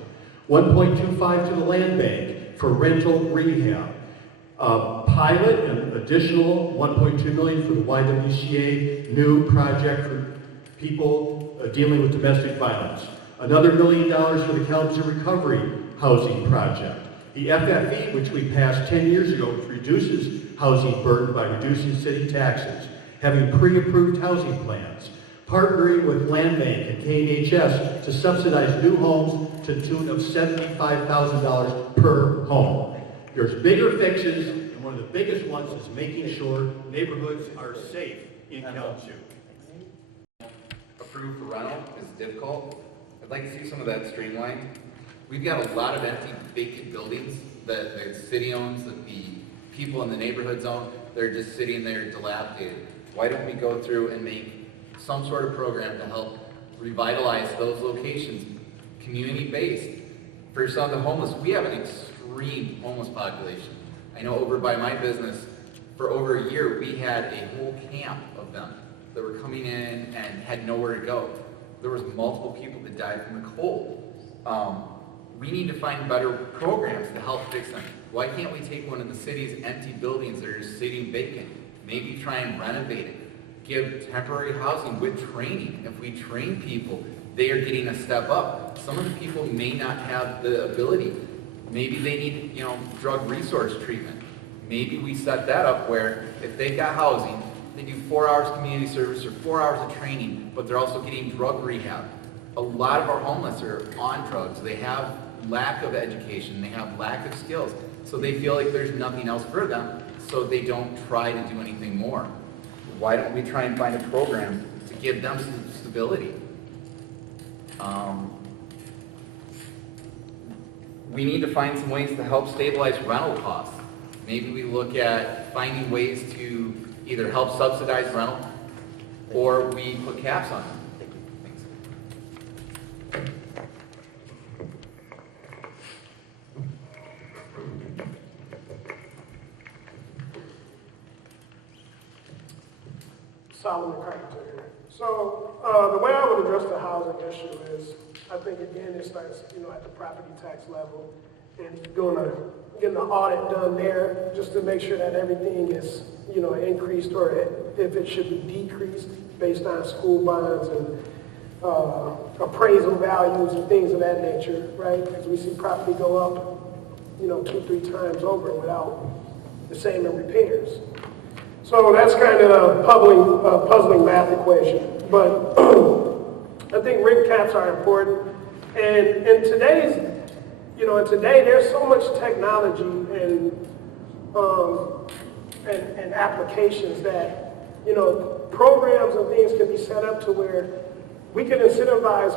$1.25 to the land bank for rental rehab. Pilot and additional $1.2 million for the YWCA new project for people dealing with domestic violence. Another $1 million for the Kalamazoo Recovery Housing Project. The FFE, which we passed 10 years ago, which reduces housing burden by reducing city taxes, having pre-approved housing plans, partnering with Land Bank and KNHS to subsidize new homes to the tune of $75,000 per home. There's bigger fixes, and one of the biggest ones is making sure neighborhoods are safe in Kalamazoo. Approved for rental is difficult. I'd like to see some of that streamlined. We've got a lot of empty vacant buildings that the city owns, that the people in the neighborhoods own. They're just sitting there dilapidated. Why don't we go through and make some sort of program to help revitalize those locations, community-based? For some of the homeless, we have an extreme homeless population. I know over by my business, for over a year, we had a whole camp of them that were coming in and had nowhere to go. There was multiple people that died from the cold. We need to find better programs to help fix them. Why can't we take one of the city's empty buildings that are sitting vacant, maybe try and renovate it, give temporary housing with training? If we train people, they are getting a step up. Some of the people may not have the ability. Maybe they need, drug resource treatment. Maybe we set that up where if they've got housing, they do 4 hours community service or 4 hours of training, but they're also getting drug rehab. A lot of our homeless are on drugs. They have lack of education. They have lack of skills. So they feel like there's nothing else for them, so they don't try to do anything more. Why don't we try and find a program to give them some stability? We need to find some ways to help stabilize rental costs. Maybe we look at finding ways to either help subsidize rental or we put caps on them. Solomon Carpenter here. So the way I would address the housing issue is, I think again it starts, at the property tax level and getting an audit done there just to make sure that everything is, increased or if it should be decreased based on school bonds and appraisal values and things of that nature, right? Because we see property go up, 2-3 times over without the same in repairs. So that's kind of a puzzling math equation. But I think rent caps are important. And in today's, today there's so much technology and applications that, programs and things can be set up to where we can incentivize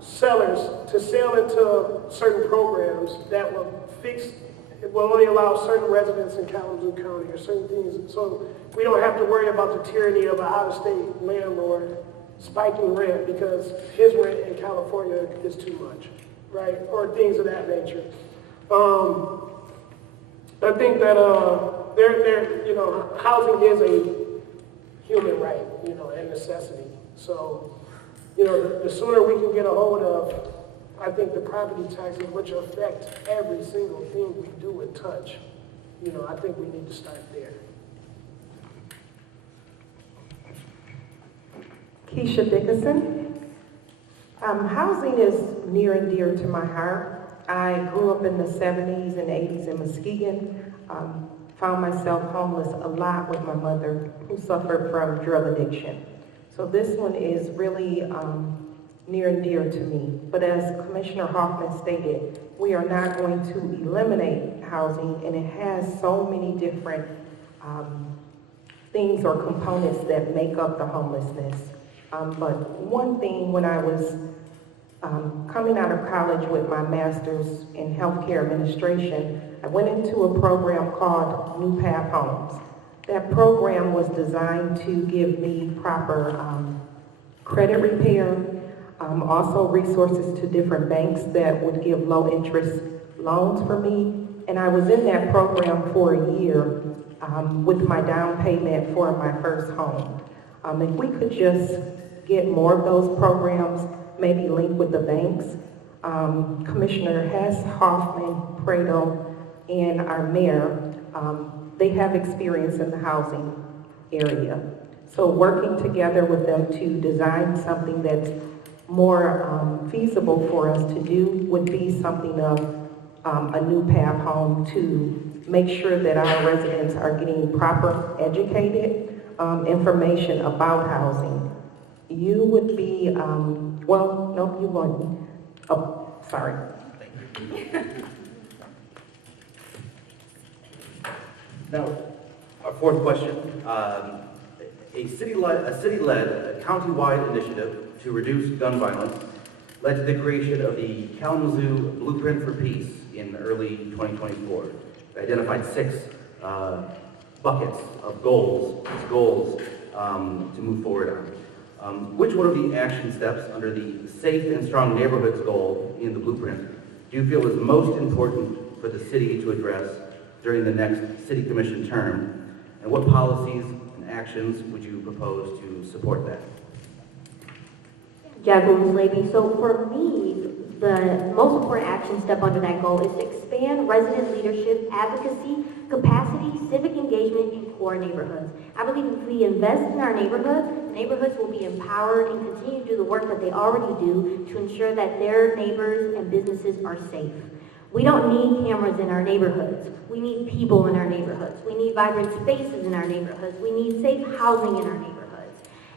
sellers to sell into certain programs that will only allow certain residents in Kalamazoo County or certain things. So we don't have to worry about the tyranny of an out-of-state landlord spiking rent because his rent in California is too much, right? Or things of that nature. I think that housing is a human right, and necessity. So, the sooner we can get a hold of, I think, the property taxes, which affect every single thing we do and touch, I think we need to start there. Keisha Dickerson. Housing is near and dear to my heart. I grew up in the 70s and 80s in Muskegon. Found myself homeless a lot with my mother, who suffered from drug addiction. So this one is really near and dear to me. But as Commissioner Hoffman stated, we are not going to eliminate housing, and it has so many different things or components that make up the homelessness. But one thing, when I was coming out of college with my master's in healthcare administration, I went into a program called New Path Homes. That program was designed to give me proper credit repair, Also resources to different banks that would give low interest loans for me. And I was in that program for a year with my down payment for my first home. If we could just get more of those programs, maybe link with the banks. Commissioner Hess, Hoffman, Prado, and our mayor, they have experience in the housing area. So working together with them to design something that's more feasible for us to do would be something of a new path home to make sure that our residents are getting proper educated information about housing. You would be, well, no, you wouldn't. Oh, sorry. Now, our fourth question. A city-led, county-wide initiative to reduce gun violence led to the creation of the Kalamazoo Blueprint for Peace in early 2024. It identified 6 buckets of goals to move forward on. Which one of the action steps under the Safe and Strong Neighborhoods goal in the blueprint do you feel is most important for the city to address during the next city commission term? And what policies and actions would you propose to support that? Jacqueline Slavy. So for me, the most important action step under that goal is to expand resident leadership, advocacy, capacity, civic engagement in core neighborhoods. I believe if we invest in our neighborhoods will be empowered and continue to do the work that they already do to ensure that their neighbors and businesses are safe. We don't need cameras in our neighborhoods. We need people in our neighborhoods. We need vibrant spaces in our neighborhoods. We need safe housing in our neighborhoods.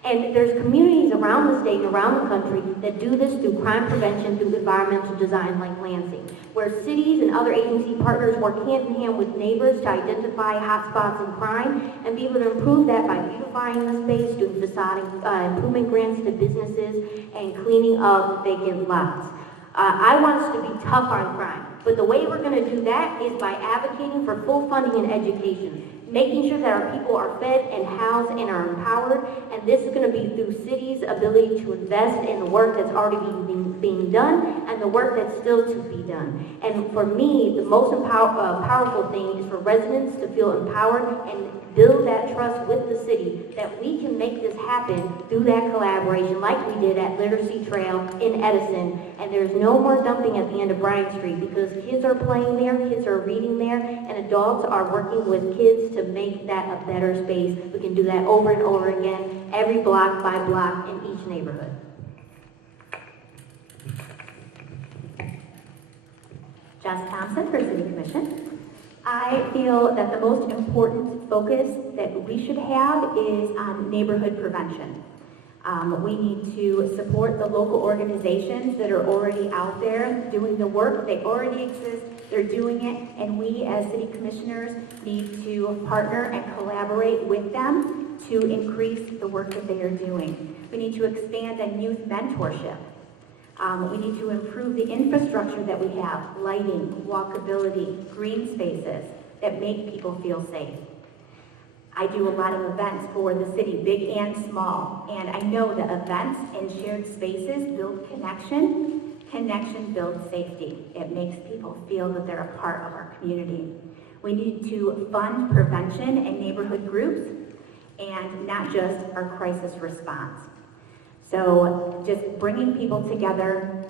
And there's communities around the state and around the country that do this through crime prevention, through environmental design like Lansing, where cities and other agency partners work hand in hand with neighbors to identify hotspots in crime and be able to improve that by beautifying the space, doing facade improvement grants to businesses, and cleaning up vacant lots. I want us to be tough on crime, but the way we're going to do that is by advocating for full funding in education, making sure that our people are fed and housed and are empowered, and this is going to be through cities' ability to invest in the work that's already being done and the work that's still to be done. And for me, the most powerful thing is for residents to feel empowered and build that trust with the city that we can make this happen through that collaboration like we did at Literacy Trail in Edison. And there's no more dumping at the end of Bryant Street because kids are playing there, kids are reading there, and adults are working with kids to make that a better space. We can do that over and over again, every block by block in each neighborhood. Jess Thompson for City Commission. I feel that the most important focus that we should have is on neighborhood prevention. We need to support the local organizations that are already out there doing the work. They already exist, they're doing it, and we as city commissioners need to partner and collaborate with them to increase the work that they are doing. We need to expand on youth mentorship. We need to improve the infrastructure that we have, lighting, walkability, green spaces that make people feel safe. I do a lot of events for the city, big and small, and I know that events and shared spaces build connection. Connection builds safety. It makes people feel that they're a part of our community. We need to fund prevention and neighborhood groups and not just our crisis response. So just bringing people together,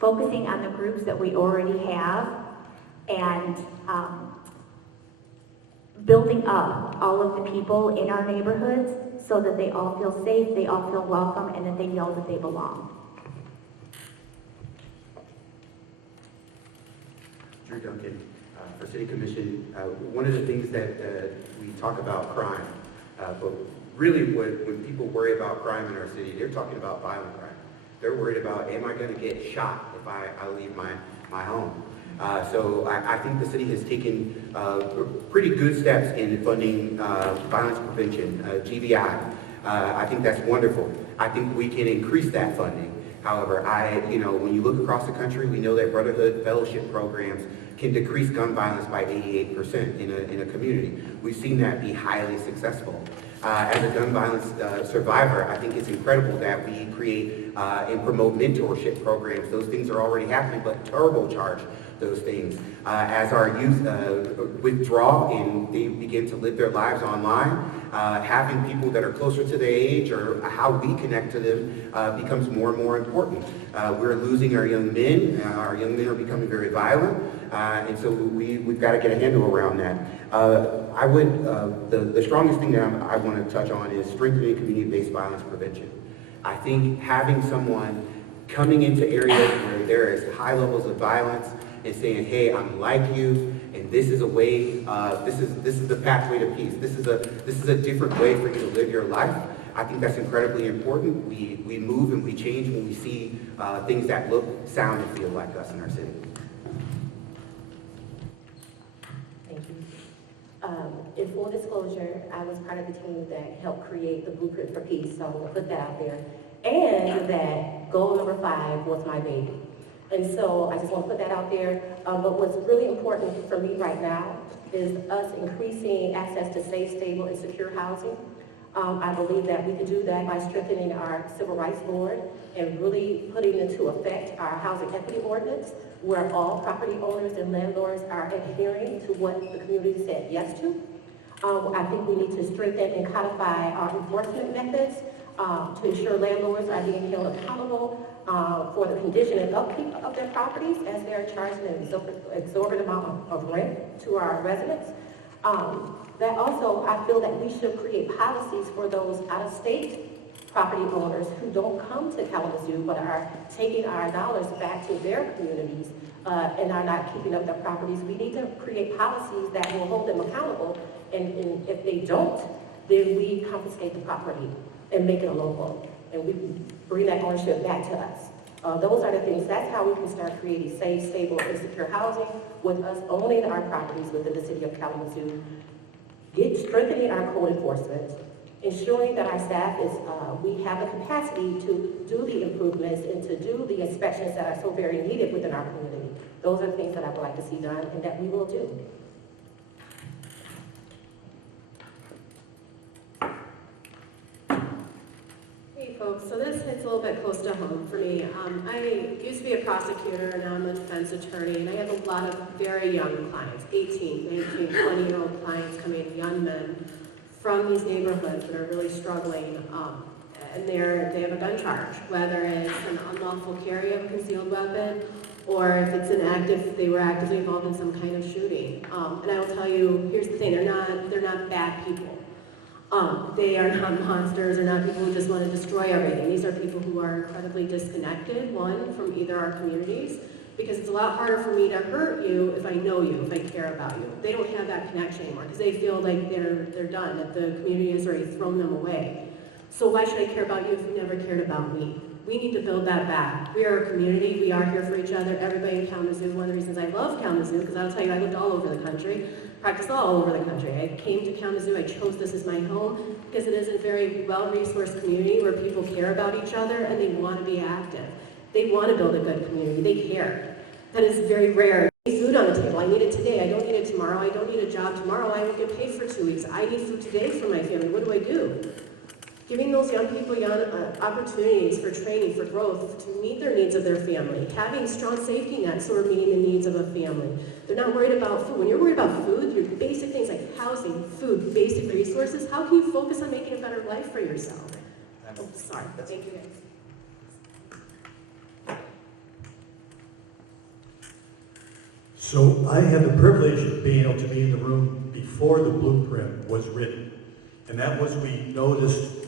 focusing on the groups that we already have, and building up all of the people in our neighborhoods so that they all feel safe, they all feel welcome, and that they know that they belong. Drew Duncan, for City Commission. One of the things that we talk about crime, but really when people worry about crime in our city, they're talking about violent crime. They're worried about, am I going to get shot if I leave my home? So I think the city has taken pretty good steps in funding violence prevention, GVI. I think that's wonderful. I think we can increase that funding. However, when you look across the country, we know that brotherhood fellowship programs can decrease gun violence by 88% in a community. We've seen that be highly successful. As a gun violence survivor, I think it's incredible that we create and promote mentorship programs. Those things are already happening, but turbocharge those things. As our youth withdraw and they begin to live their lives online, having people that are closer to their age or how we connect to them becomes more and more important. We're losing our young men. Our young men are becoming very violent, and so we've got to get a handle around that. The strongest thing that I want to touch on is strengthening community-based violence prevention. I think having someone coming into areas where there is high levels of violence and saying, hey, I'm like you, and this is a way, this is the pathway to peace. This is a different way for you to live your life. I think that's incredibly important. We move and we change when we see things that look, sound, and feel like us in our city. Thank you. In full disclosure, I was part of the team that helped create the Blueprint for Peace, so I'm gonna put that out there. And that goal number 5 was my baby. And so I just want to put that out there. But what's really important for me right now is us increasing access to safe, stable, and secure housing. I believe that we can do that by strengthening our Civil Rights Board and really putting into effect our housing equity ordinance, where all property owners and landlords are adhering to what the community said yes to. I think we need to strengthen and codify our enforcement methods to ensure landlords are being held accountable for the condition and upkeep of their properties as they're charging an exorbitant amount of rent to our residents. That also, I feel that we should create policies for those out-of-state property owners who don't come to Kalamazoo but are taking our dollars back to their communities and are not keeping up their properties. We need to create policies that will hold them accountable, and if they don't, then we confiscate the property and make it a local, and we bring that ownership back to us. Those are the things, that's how we can start creating safe, stable, and secure housing with us owning our properties within the city of Kalamazoo, strengthening our code enforcement, ensuring that our staff we have the capacity to do the improvements and to do the inspections that are so very needed within our community. Those are things that I would like to see done and that we will do. Hey folks, so this hits a little bit close to home for me. I used to be a prosecutor and now I'm a defense attorney, and I have a lot of very young clients, 18, 19, 20-year-old clients coming in, young men from these neighborhoods that are really struggling, and they have a gun charge, whether it's an unlawful carry of a concealed weapon or if it's they were actively involved in some kind of shooting. And I will tell you, here's the thing, they're not bad people. They are not monsters, they're not people who just want to destroy everything. These are people who are incredibly disconnected, one, from either our communities, because it's a lot harder for me to hurt you if I know you, if I care about you. They don't have that connection anymore because they feel like they're done, that the community has already thrown them away. So why should I care about you if you never cared about me? We need to build that back. We are a community, we are here for each other, everybody in Kalamazoo. One of the reasons I love Kalamazoo, because I'll tell you, I lived all over the country, practiced all over the country. I came to Kalamazoo, I chose this as my home, because it is a very well-resourced community where people care about each other and they want to be active. They want to build a good community, they care. That is very rare. I need food on the table, I need it today, I don't need it tomorrow, I don't need a job tomorrow, I won't get paid for 2 weeks. I need food today for my family, what do? Giving those young people opportunities for training, for growth, to meet their needs of their family. Having strong safety nets so we're meeting the needs of a family. They're not worried about food. When you're worried about food, your basic things like housing, food, basic resources, how can you focus on making a better life for yourself? Oh, sorry, thank you guys. So I had the privilege of being able to be in the room before the blueprint was written. And that was, we noticed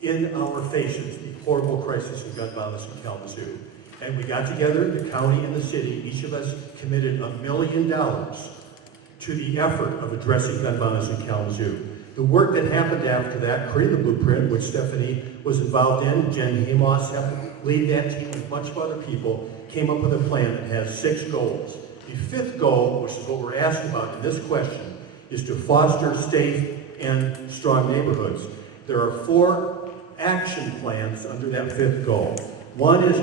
in our faces the horrible crisis of gun violence in Kalamazoo. And we got together, the county and the city, each of us committed $1 million to the effort of addressing gun violence in Kalamazoo. The work that happened after that, creating the blueprint, which Stephanie was involved in, Jen Hamos helped lead that team with a bunch of other people, came up with a plan that has 6 goals. The 5th goal, which is what we're asked about in this question, is to foster safe and strong neighborhoods. There are 4 action plans under that 5th goal. One is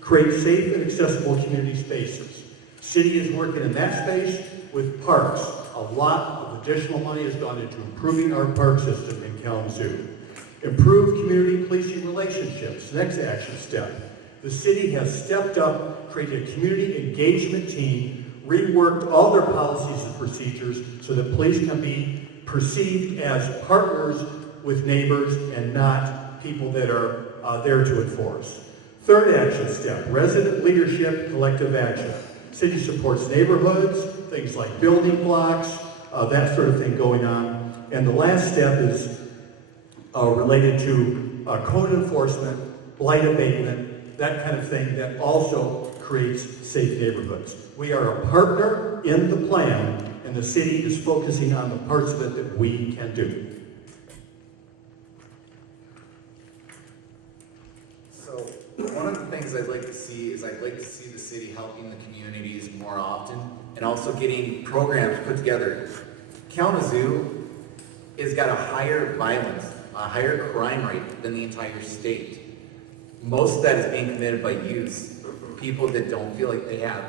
create safe and accessible community spaces. City is working in that space with parks. A lot of additional money has gone into improving our park system in Kalamazoo. Improved community policing relationships, next action step. The city has stepped up, created a community engagement team, reworked all their policies and procedures so that police can be perceived as partners with neighbors and not people that are there to enforce. Third action step, resident leadership, collective action. City supports neighborhoods, things like building blocks, that sort of thing going on. And the last step is related to code enforcement, blight abatement, that kind of thing that also creates safe neighborhoods. We are a partner in the plan, and the city is focusing on the parts of it that we can do. So one of the things I'd like to see is I'd like to see the city helping the communities more often and also getting programs put together. Kalamazoo has got a higher violence, a higher crime rate than the entire state. Most of that is being committed by youths, people that don't feel like they have,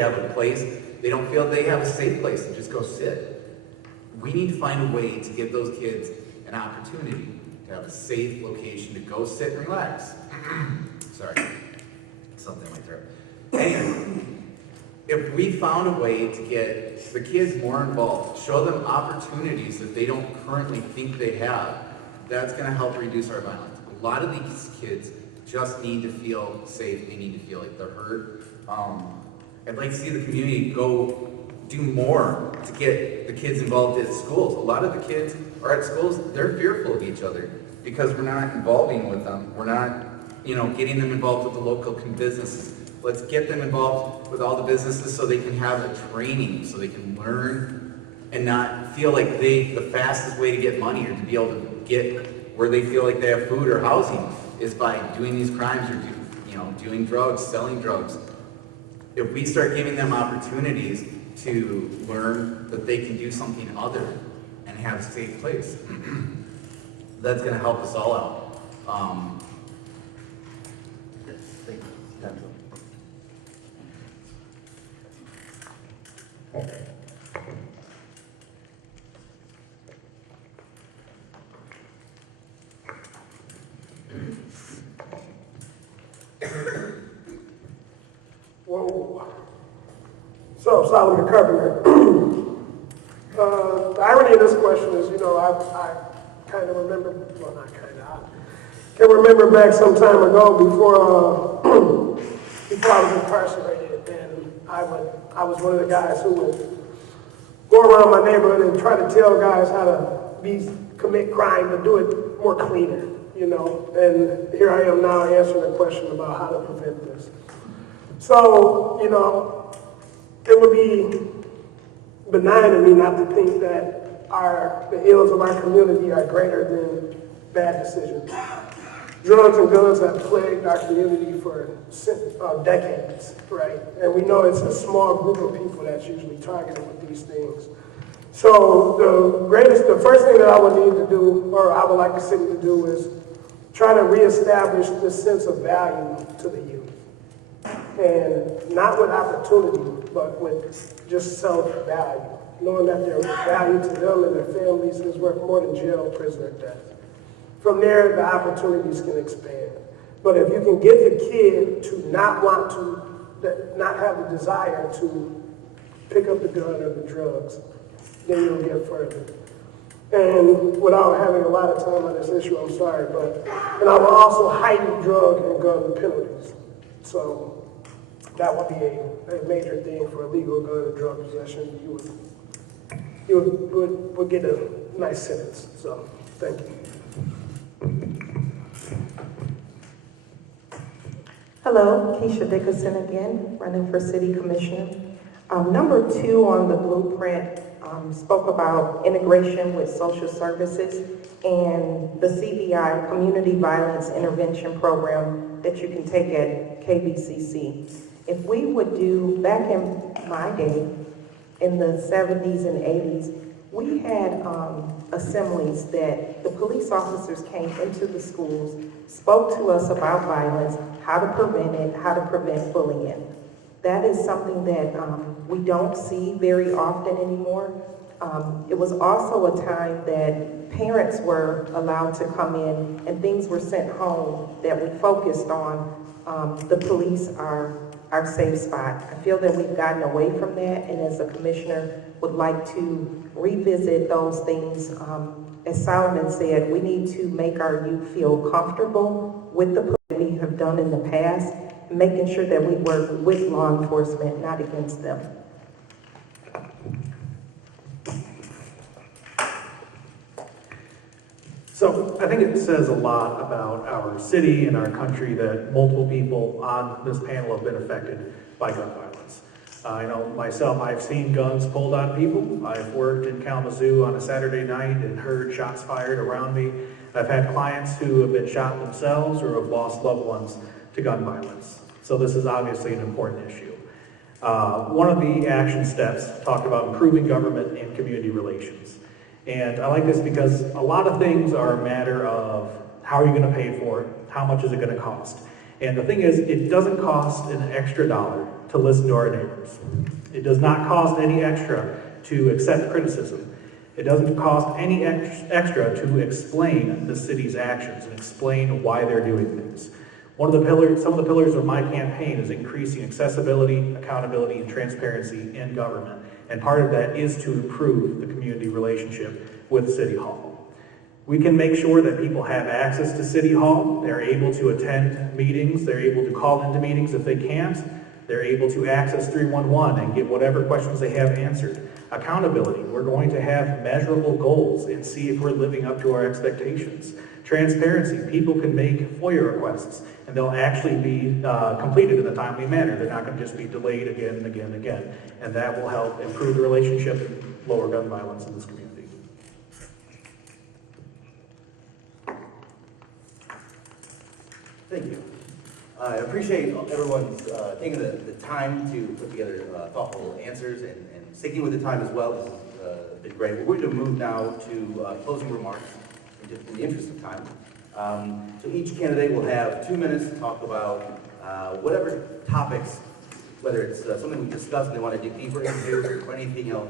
a place. They don't feel they have a safe place to just go sit. We need to find a way to give those kids an opportunity to have a safe location to go sit and relax. Sorry, something in my throat. And if we found a way to get the kids more involved, show them opportunities that they don't currently think they have, that's going to help reduce our violence. A lot of these kids just need to feel safe. They need to feel like they're heard. I'd like to see the community go do more to get the kids involved at schools. A lot of the kids are at schools, they're fearful of each other because we're not involving with them. We're not, getting them involved with the local businesses. Let's get them involved with all the businesses so they can have a training, so they can learn and not feel like the fastest way to get money or to be able to get where they feel like they have food or housing is by doing these crimes or doing drugs, selling drugs. If we start giving them opportunities to learn that they can do something other and have a safe place, that's going to help us all out. Thank you. Whoa. So, Solomon Carpenter. The irony of this question is, I kind of remember, well, not kind of, I can remember back some time ago before I was incarcerated, and I was one of the guys who would go around my neighborhood and try to tell guys how to commit crime, but do it more cleaner, and here I am now answering a question about how to prevent this. So, it would be benign of me not to think that the ills of our community are greater than bad decisions. Drugs and guns have plagued our community for decades, right? And we know it's a small group of people that's usually targeted with these things. So the first thing that I would need to do, or I would like the city to do, is try to reestablish this sense of value to the youth. And not with opportunity, but with just self-value. Knowing that their value to them and their families is worth more than jail, prison, or death. From there, the opportunities can expand. But if you can get the kid to not have the desire to pick up the gun or the drugs, then you'll get further. And without having a lot of time on this issue, I'm sorry, and I will also heighten drug and gun penalties. So that would be a major thing for illegal gun and drug possession. You would get a nice sentence. So thank you. Hello, Keisha Dickerson again, running for City Commissioner. Number 2 on the blueprint spoke about integration with social services and the CVI, Community Violence Intervention Program, that you can take at KBCC. If we would do, back in my day, in the 70s and 80s, we had assemblies that the police officers came into the schools, spoke to us about violence, how to prevent it, how to prevent bullying. That is something that we don't see very often anymore. It was also a time that parents were allowed to come in and things were sent home that we focused on. The police are our safe spot. I feel that we've gotten away from that, and as a commissioner would like to revisit those things. As Solomon said, we need to make our youth feel comfortable with the police that we have done in the past, making sure that we work with law enforcement, not against them. So I think it says a lot about our city and our country that multiple people on this panel have been affected by gun violence. I know myself, I've seen guns pulled on people. I've worked in Kalamazoo on a Saturday night and heard shots fired around me. I've had clients who have been shot themselves or have lost loved ones to gun violence. So this is obviously an important issue. One of the action steps talked about improving government and community relations. And I like this because a lot of things are a matter of how are you going to pay for it, how much is it going to cost. And the thing is, it doesn't cost an extra dollar to listen to our neighbors. It does not cost any extra to accept criticism. It doesn't cost any extra to explain the city's actions and explain why they're doing things. Some of the pillars of my campaign is increasing accessibility, accountability, and transparency in government. And part of that is to improve the community relationship with City Hall. We can make sure that people have access to City Hall. They're able to attend meetings. They're able to call into meetings if they can't. They're able to access 311 and get whatever questions they have answered. Accountability. We're going to have measurable goals and see if we're living up to our expectations. Transparency. People can make FOIA requests and they'll actually be completed in a timely manner. They're not going to just be delayed again and again and again. And that will help improve the relationship and lower gun violence in this community. Thank you. I appreciate everyone's taking the time to put together thoughtful answers and sticking with the time as well. This has been great. We're going to move now to closing remarks in the interest of time. So each candidate will have 2 minutes to talk about whatever topics, whether it's something we discussed and they want to dig deeper into, or anything else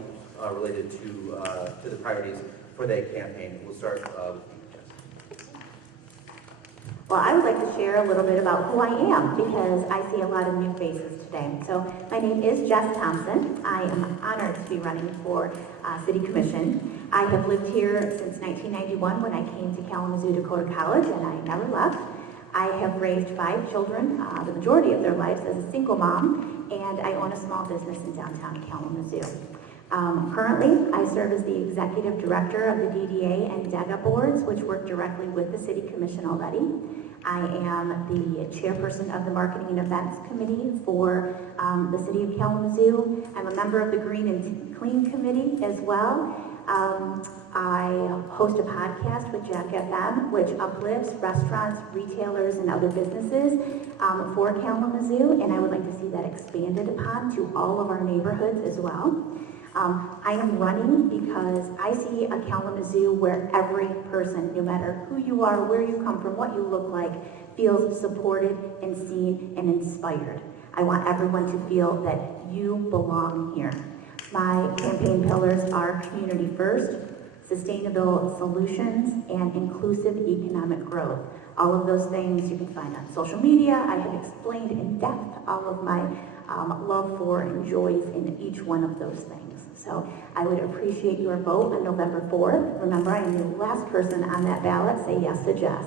related to the priorities for their campaign. We'll start with Well, I would like to share a little bit about who I am because I see a lot of new faces today. So my name is Jess Thompson. I am honored to be running for City Commission. I have lived here since 1991 when I came to Kalamazoo Dakota College, and I never left. I have raised 5 children, the majority of their lives as a single mom, and I own a small business in downtown Kalamazoo. Currently, I serve as the executive director of the DDA and DEGA boards, which work directly with the City Commission already. I am the chairperson of the Marketing and Events Committee for the City of Kalamazoo. I'm a member of the Green and Clean Committee as well. I host a podcast with Jack FM, which uplifts restaurants, retailers, and other businesses for Kalamazoo, and I would like to see that expanded upon to all of our neighborhoods as well. I am running because I see a Kalamazoo where every person, no matter who you are, where you come from, what you look like, feels supported and seen and inspired. I want everyone to feel that you belong here. My campaign pillars are community first, sustainable solutions, and inclusive economic growth. All of those things you can find on social media. I have explained in depth all of my love for and joys in each one of those things. So I would appreciate your vote on November 4th. Remember, I am the last person on that ballot. Say yes to Jess.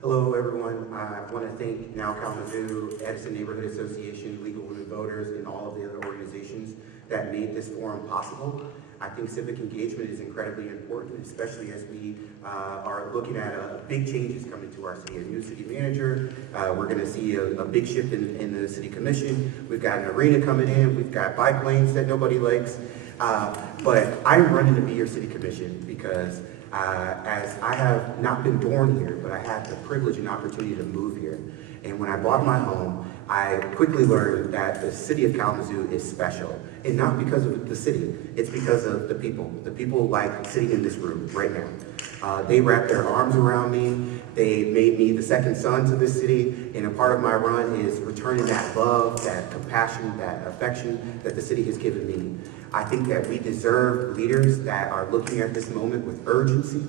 Hello, everyone. I want to thank Now Kalamazoo, Edison Neighborhood Association, League of Women Voters, and all of the other organizations that made this forum possible. I think civic engagement is incredibly important, especially as we are looking at big changes coming to our city. A new city manager, we're going to see a big shift in the city commission. We've got an arena coming in, we've got bike lanes that nobody likes. But I'm running to be your city commission because as I have not been born here, but I had the privilege and opportunity to move here. And when I bought my home, I quickly learned that the city of Kalamazoo is special, and not because of the city, it's because of the people like sitting in this room right now. They wrapped their arms around me, they made me the second son to this city, and a part of my run is returning that love, that compassion, that affection that the city has given me. I think that we deserve leaders that are looking at this moment with urgency,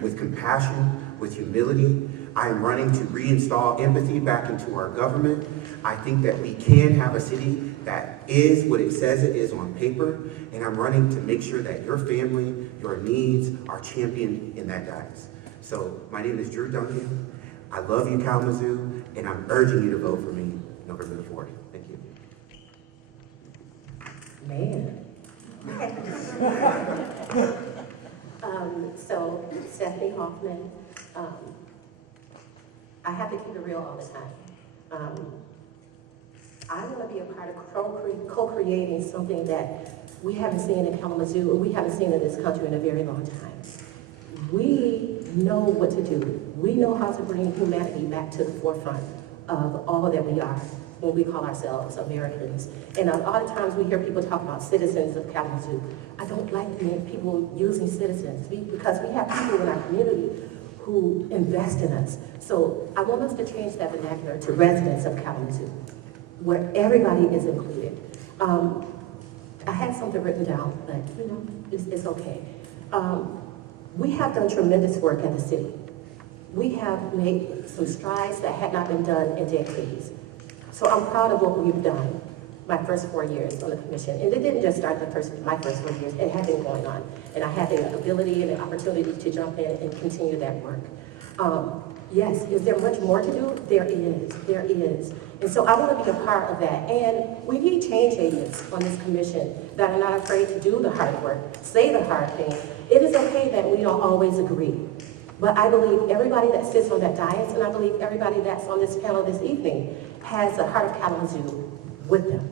with compassion, with humility. I'm running to reinstall empathy back into our government. I think that we can have a city that is what it says it is on paper, and I'm running to make sure that your family, your needs are championed in that guise. So my name is Drew Duncan. I love you, Kalamazoo, and I'm urging you to vote for me November the 4th. Thank you. Man. So Stephanie Hoffman, I have to keep it real all the time. I want to be a part of co-creating something that we haven't seen in Kalamazoo, or we haven't seen in this country in a very long time. We know what to do. We know how to bring humanity back to the forefront of all that we are when we call ourselves Americans. And a lot of times we hear people talk about citizens of Kalamazoo. I don't like people using citizens because we have people in our community who invest in us. So I want us to change that vernacular to residents of Kalamazoo, where everybody is included. I had something written down, but it's okay. We have done tremendous work in the city. We have made some strides that had not been done in decades. So I'm proud of what we've done my first 4 years on the commission. And it didn't just start my first 4 years, it had been going on. And I had the ability and the opportunity to jump in and continue that work. Yes, is there much more to do? There is. And so I want to be a part of that. And we need change agents on this commission that are not afraid to do the hard work, say the hard thing. It is okay that we don't always agree. But I believe everybody that sits on that dais, and I believe everybody that's on this panel this evening, has the heart of Kalamazoo with them.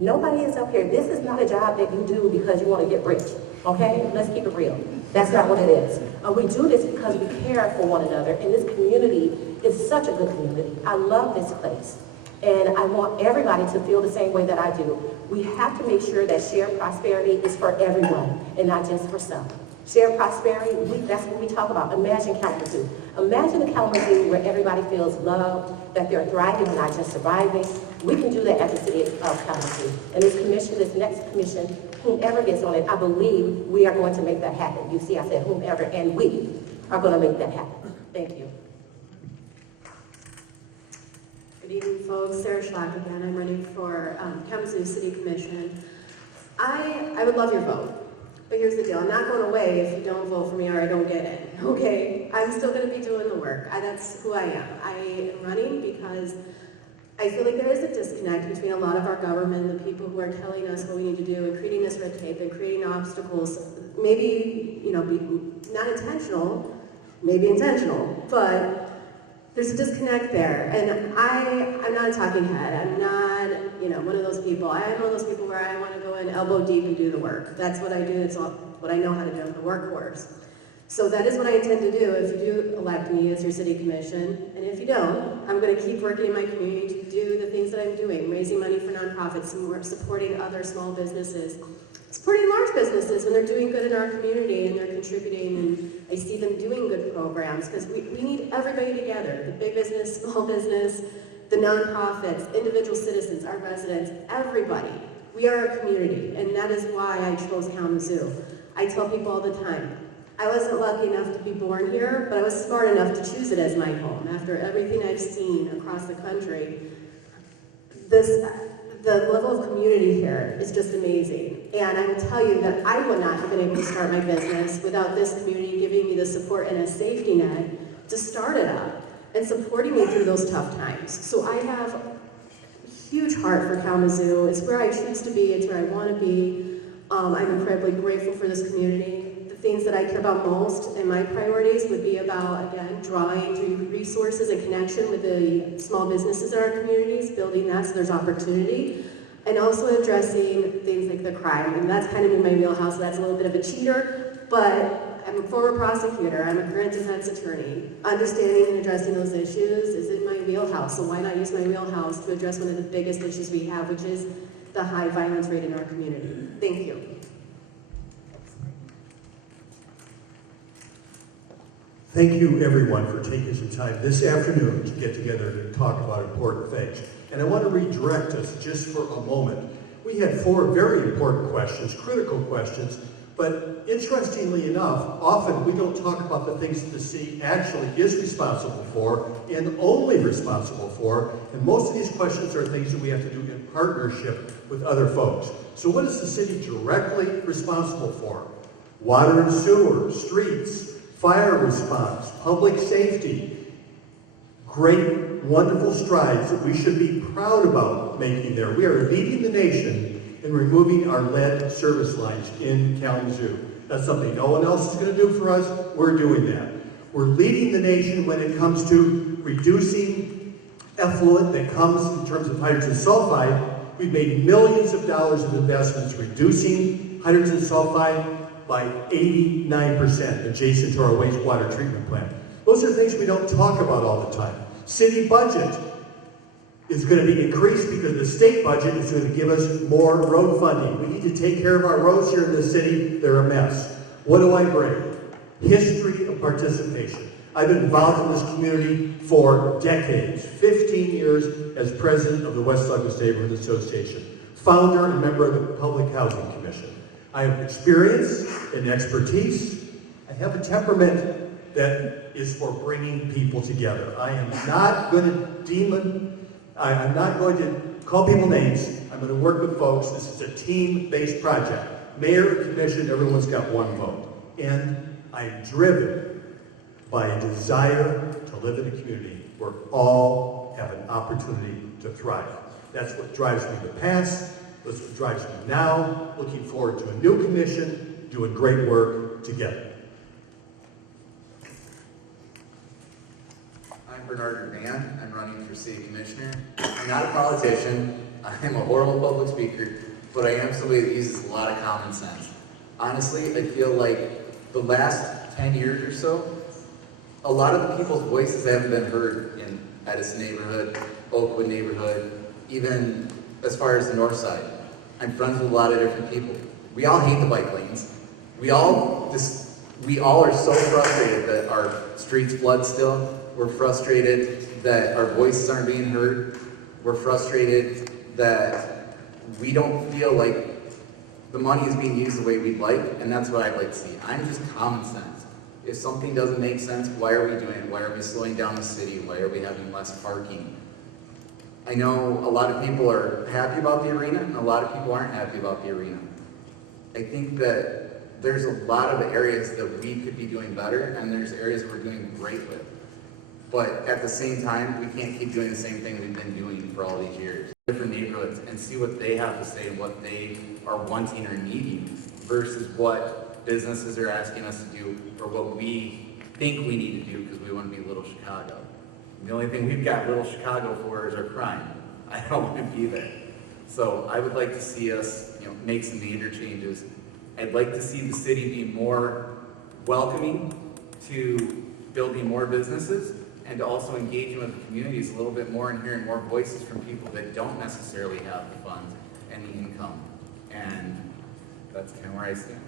Nobody is up here. This is not a job that you do because you want to get rich, okay? Let's keep it real. That's not what it is. We do this because we care for one another, and this community is such a good community. I love this place, and I want everybody to feel the same way that I do. We have to make sure that shared prosperity is for everyone and not just for some. Shared prosperity, that's what we talk about. Imagine Kalamazoo. Imagine a Kalamazoo where everybody feels loved, that they're thriving and not just surviving. We can do that at the city of Kalamazoo. And this commission, this next commission, whomever gets on it, I believe we are going to make that happen. You see, I said whomever, and we are going to make that happen. Thank you. Good evening, folks. Sarah Schlock again. I'm running for Kalamazoo City Commission. I would love your vote. But here's the deal, I'm not going away if you don't vote for me or I don't get it, okay? I'm still going to be doing the work. That's who I am. I am running because I feel like there is a disconnect between a lot of our government, the people who are telling us what we need to do and creating this red tape and creating obstacles, maybe, not intentional, maybe intentional, but there's a disconnect there. And I'm not a talking head. I'm not, one of those people. I am one of those people where I want to go in elbow deep and do the work. That's what I do. It's what I know how to do in the workforce. So that is what I intend to do if you do elect me as your city commission. And if you don't, I'm going to keep working in my community to do the things that I'm doing, raising money for nonprofits, supporting other small businesses, supporting large businesses when they're doing good in our community and they're contributing, and I see them doing good programs, because we need everybody together, the big business, small business, the nonprofits, individual citizens, our residents, everybody. We are a community, and that is why I chose Kalamazoo. I tell people all the time, I wasn't lucky enough to be born here, but I was smart enough to choose it as my home. After everything I've seen across the country, the level of community here is just amazing. And I will tell you that I would not have been able to start my business without this community giving me the support and a safety net to start it up and supporting me through those tough times. So I have a huge heart for Kalamazoo. It's where I choose to be, it's where I want to be. I'm incredibly grateful for this community. The things that I care about most and my priorities would be about, again, drawing to resources and connection with the small businesses in our communities, building that so there's opportunity, and also addressing things like the crime. And that's kind of in my wheelhouse, so that's a little bit of a cheater, but I'm a former prosecutor, I'm a current defense attorney. Understanding and addressing those issues is in my wheelhouse, so why not use my wheelhouse to address one of the biggest issues we have, which is the high violence rate in our community. Thank you. Thank you, everyone, for taking some time this afternoon to get together to talk about important things. And I want to redirect us just for a moment. We had 4 very important questions, critical questions, but interestingly enough, often we don't talk about the things that the city actually is responsible for and only responsible for, and most of these questions are things that we have to do in partnership with other folks. So what is the city directly responsible for? Water and sewer, streets, fire response, public safety. Great, wonderful strides that we should be proud about making there. We are leading the nation in removing our lead service lines in Kalamazoo. That's something no one else is going to do for us. We're doing that. We're leading the nation when it comes to reducing effluent that comes in terms of hydrogen sulfide. We've made millions of dollars of investments reducing hydrogen sulfide by 89% adjacent to our wastewater treatment plant. Those are things we don't talk about all the time. City budget is going to be increased because the state budget is going to give us more road funding. We need to take care of our roads here in the city. They're a mess. What do I bring? History of participation. I've been involved in this community for decades, 15 years as president of the West Douglas Neighborhood Association, founder and member of the Public Housing Commission. I have experience and expertise. I have a temperament that is for bringing people together. I am not going to I'm not going to call people names. I'm going to work with folks. This is a team-based project. Mayor, commission, everyone's got one vote. And I'm driven by a desire to live in a community where all have an opportunity to thrive. That's what drives me in the past. That's what drives me now. Looking forward to a new commission, doing great work together. I'm Bernard Van. I'm running for city commissioner. I'm not a politician. I'm a horrible public speaker, but I am somebody that uses a lot of common sense. Honestly, I feel like the last 10 years or so, a lot of the people's voices haven't been heard in Edison neighborhood, Oakwood neighborhood, even as far as the north side. I'm friends with a lot of different people. We all hate the bike lanes. We all are so frustrated that our streets flood still. We're frustrated that our voices aren't being heard. We're frustrated that we don't feel like the money is being used the way we'd like, and that's what I'd like to see. I'm just common sense. If something doesn't make sense, why are we doing it? Why are we slowing down the city? Why are we having less parking? I know a lot of people are happy about the arena, and a lot of people aren't happy about the arena. I think that there's a lot of areas that we could be doing better, and there's areas that we're doing great with. But at the same time, we can't keep doing the same thing we've been doing for all these years. Different neighborhoods and see what they have to say and what they are wanting or needing versus what businesses are asking us to do or what we think we need to do because we want to be Little Chicago. The only thing we've got Little Chicago for is our crime. I don't want to be there. So I would like to see us, make some major changes. I'd like to see the city be more welcoming to building more businesses and to also engaging with the communities a little bit more and hearing more voices from people that don't necessarily have the funds and the income. And that's kind of where I stand.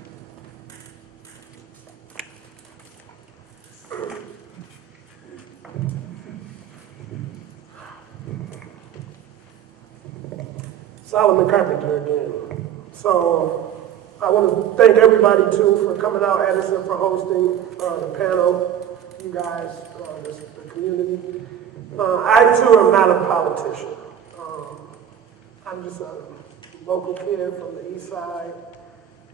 Solomon Carpenter again. So I want to thank everybody too for coming out, Edison for hosting the panel, you guys, the community. I too am not a politician. I'm just a local kid from the east side,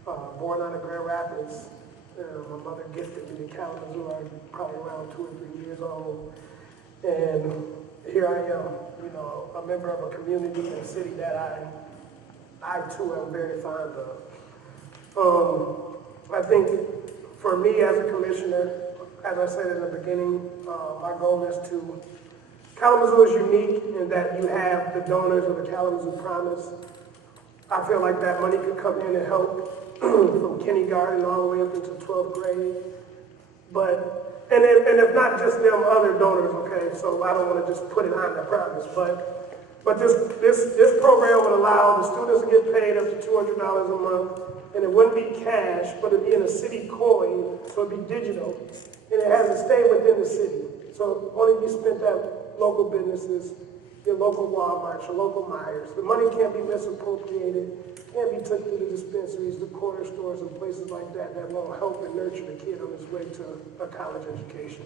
born out of Grand Rapids. My mother gifted me to Kalamazoo. I was probably around 2 or 3 years old. And here I am, a member of a community and a city that I too am very fond of. I think for me as a commissioner, as I said in the beginning, my goal is to, Kalamazoo is unique in that you have the donors of the Kalamazoo Promise. I feel like that money could come in and help from kindergarten all the way up into 12th grade. But, and if not just them, other donors, okay? So I don't want to just put it on the promise, but this program would allow the students to get paid up to $200 a month, and it wouldn't be cash, but it'd be in a city coin, so it'd be digital, and it has to stay within the city. So only be spent at local businesses, your local Walmarts, your local Myers. The money can't be misappropriated, can't be took to the dispensaries, the corner stores, and places like that that won't help and nurture the kid on his way to a college education.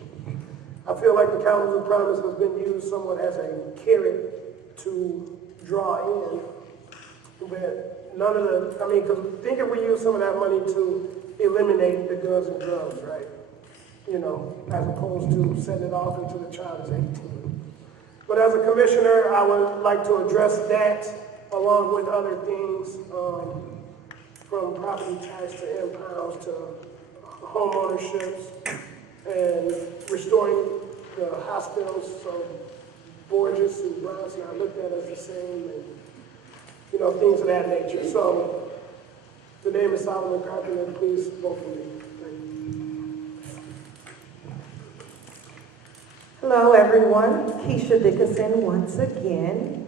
I feel like the Kalamazoo Promise has been used somewhat as a carrot to draw in, but none of the, I mean, because think if we use some of that money to eliminate the guns and drugs, right? You know, as opposed to sending it off until the child is 18. But as a commissioner, I would like to address that along with other things, from property tax to impounds to home ownerships and restoring the hospitals. So Borges and Bronson are looked at as the same, and you know, things of that nature. So the name is Solomon Carpenter. Please vote for me. Thank you. Hello, everyone. Keisha Dickinson once again.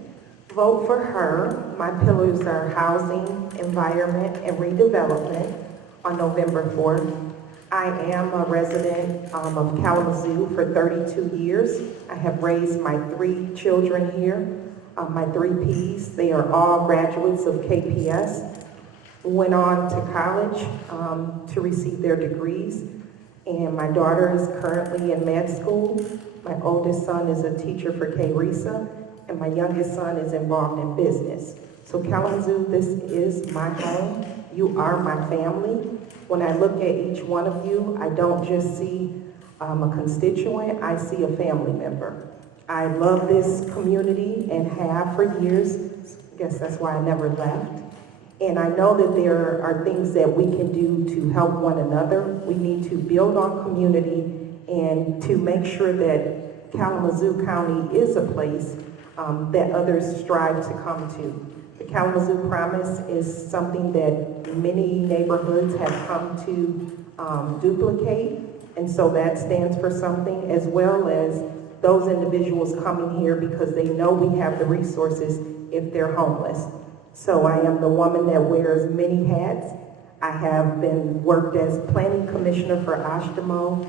Vote for her. My pillars are housing, environment, and redevelopment on November 4th. I am a resident of Kalamazoo for 32 years. I have raised my 3 children here, my 3 Ps. They are all graduates of KPS. Went on to college to receive their degrees. And my daughter is currently in med school. My oldest son is a teacher for KRESA, and my youngest son is involved in business. So Kalamazoo, this is my home. You are my family. When I look at each one of you, I don't just see a constituent, I see a family member. I love this community and have for years. I guess that's why I never left. And I know that there are things that we can do to help one another. We need to build on community and to make sure that Kalamazoo County is a place that others strive to come to. The Kalamazoo Promise is something that many neighborhoods have come to duplicate, and so that stands for something, as well as those individuals coming here because they know we have the resources if they're homeless. So I am the woman that wears many hats. I have been worked as planning commissioner for Oshtemo,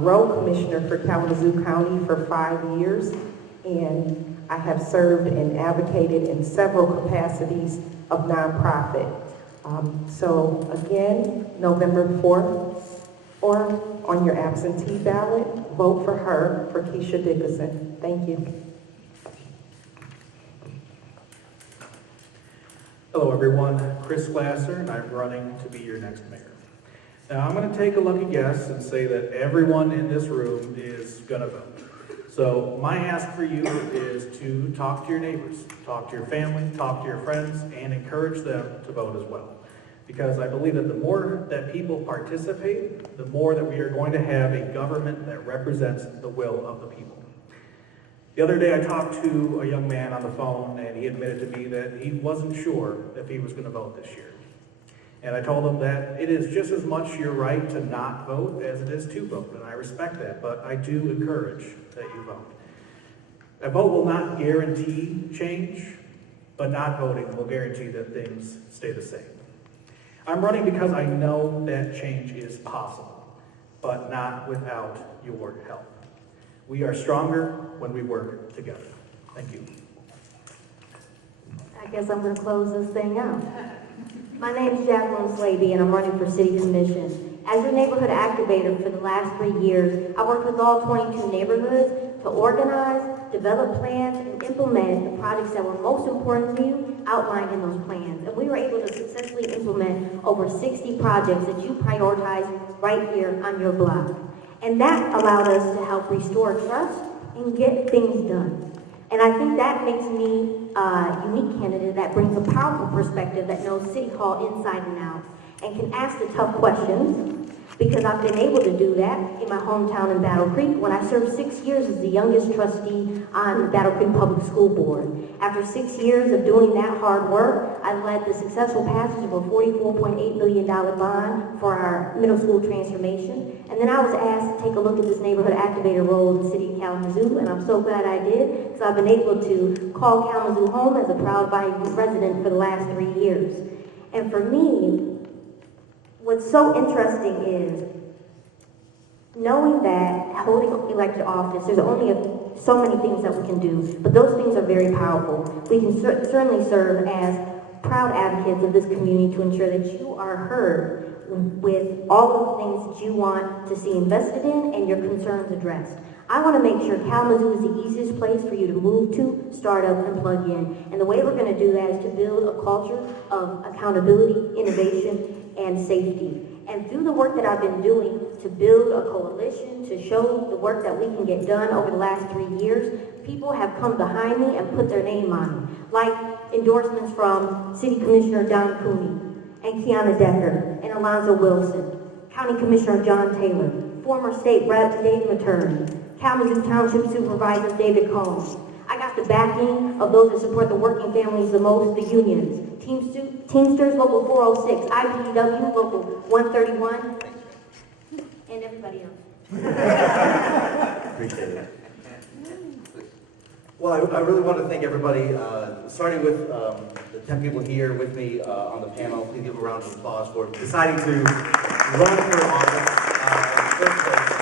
road commissioner for Kalamazoo County for 5 years, and I have served and advocated in several capacities of nonprofit. So again, November 4th, or on your absentee ballot, vote for her, for Keisha Dickinson. Thank you. Hello, everyone. Chris Glasser, and I'm running to be your next mayor. Now, I'm going to take a lucky guess and say that everyone in this room is going to vote. So my ask for you is to talk to your neighbors, talk to your family, talk to your friends, and encourage them to vote as well. Because I believe that the more that people participate, the more that we are going to have a government that represents the will of the people. The other day I talked to a young man on the phone, and he admitted to me that he wasn't sure if he was going to vote this year. And I told him that it is just as much your right to not vote as it is to vote, and I respect that, but I do encourage that you vote. A vote will not guarantee change, but not voting will guarantee that things stay the same. I'm running because I know that change is possible, but not without your help. We are stronger when we work together. Thank you. I guess I'm going to close this thing out. My name is Jacqueline Slaby, and I'm running for City Commission. As your neighborhood activator for the last 3 years, I worked with all 22 neighborhoods to organize, develop plans, and implement the projects that were most important to you outlined in those plans. And we were able to successfully implement over 60 projects that you prioritized right here on your block. And that allowed us to help restore trust and get things done. And I think that makes me a unique candidate that brings a powerful perspective that knows City Hall inside and out and can ask the tough questions because I've been able to do that in my hometown in Battle Creek when I served 6 years as the youngest trustee on the Battle Creek Public School Board. After 6 years of doing that hard work, I led the successful passage of a $44.8 million bond for our middle school transformation. And then I was asked to take a look at this neighborhood activator role in the city of Kalamazoo, and I'm so glad I did, because I've been able to call Kalamazoo home as a proud Bayou resident for the last 3 years. And for me, what's so interesting is knowing that holding elected office, there's only so many things that we can do, but those things are very powerful. We can certainly serve as proud advocates of this community to ensure that you are heard with all of the things that you want to see invested in and your concerns addressed. I want to make sure Kalamazoo is the easiest place for you to move to, start up, and plug in. And the way we're going to do that is to build a culture of accountability, innovation, and safety. And through the work that I've been doing to build a coalition, to show the work that we can get done over the last 3 years, people have come behind me and put their name on it. Like endorsements from City Commissioner Don Cooney, and Kiana Decker, and Alonzo Wilson, County Commissioner John Taylor, former State Rep Dave Matern, Kalamazoo Township Supervisor David Combs. I got the backing of those that support the working families the most, the unions. Teamsters Local 406, IPW Local 131, and everybody else. Appreciate it. Well, I really want to thank everybody, starting with the 10 people here with me on the panel. Please give a round of applause for deciding to run for office.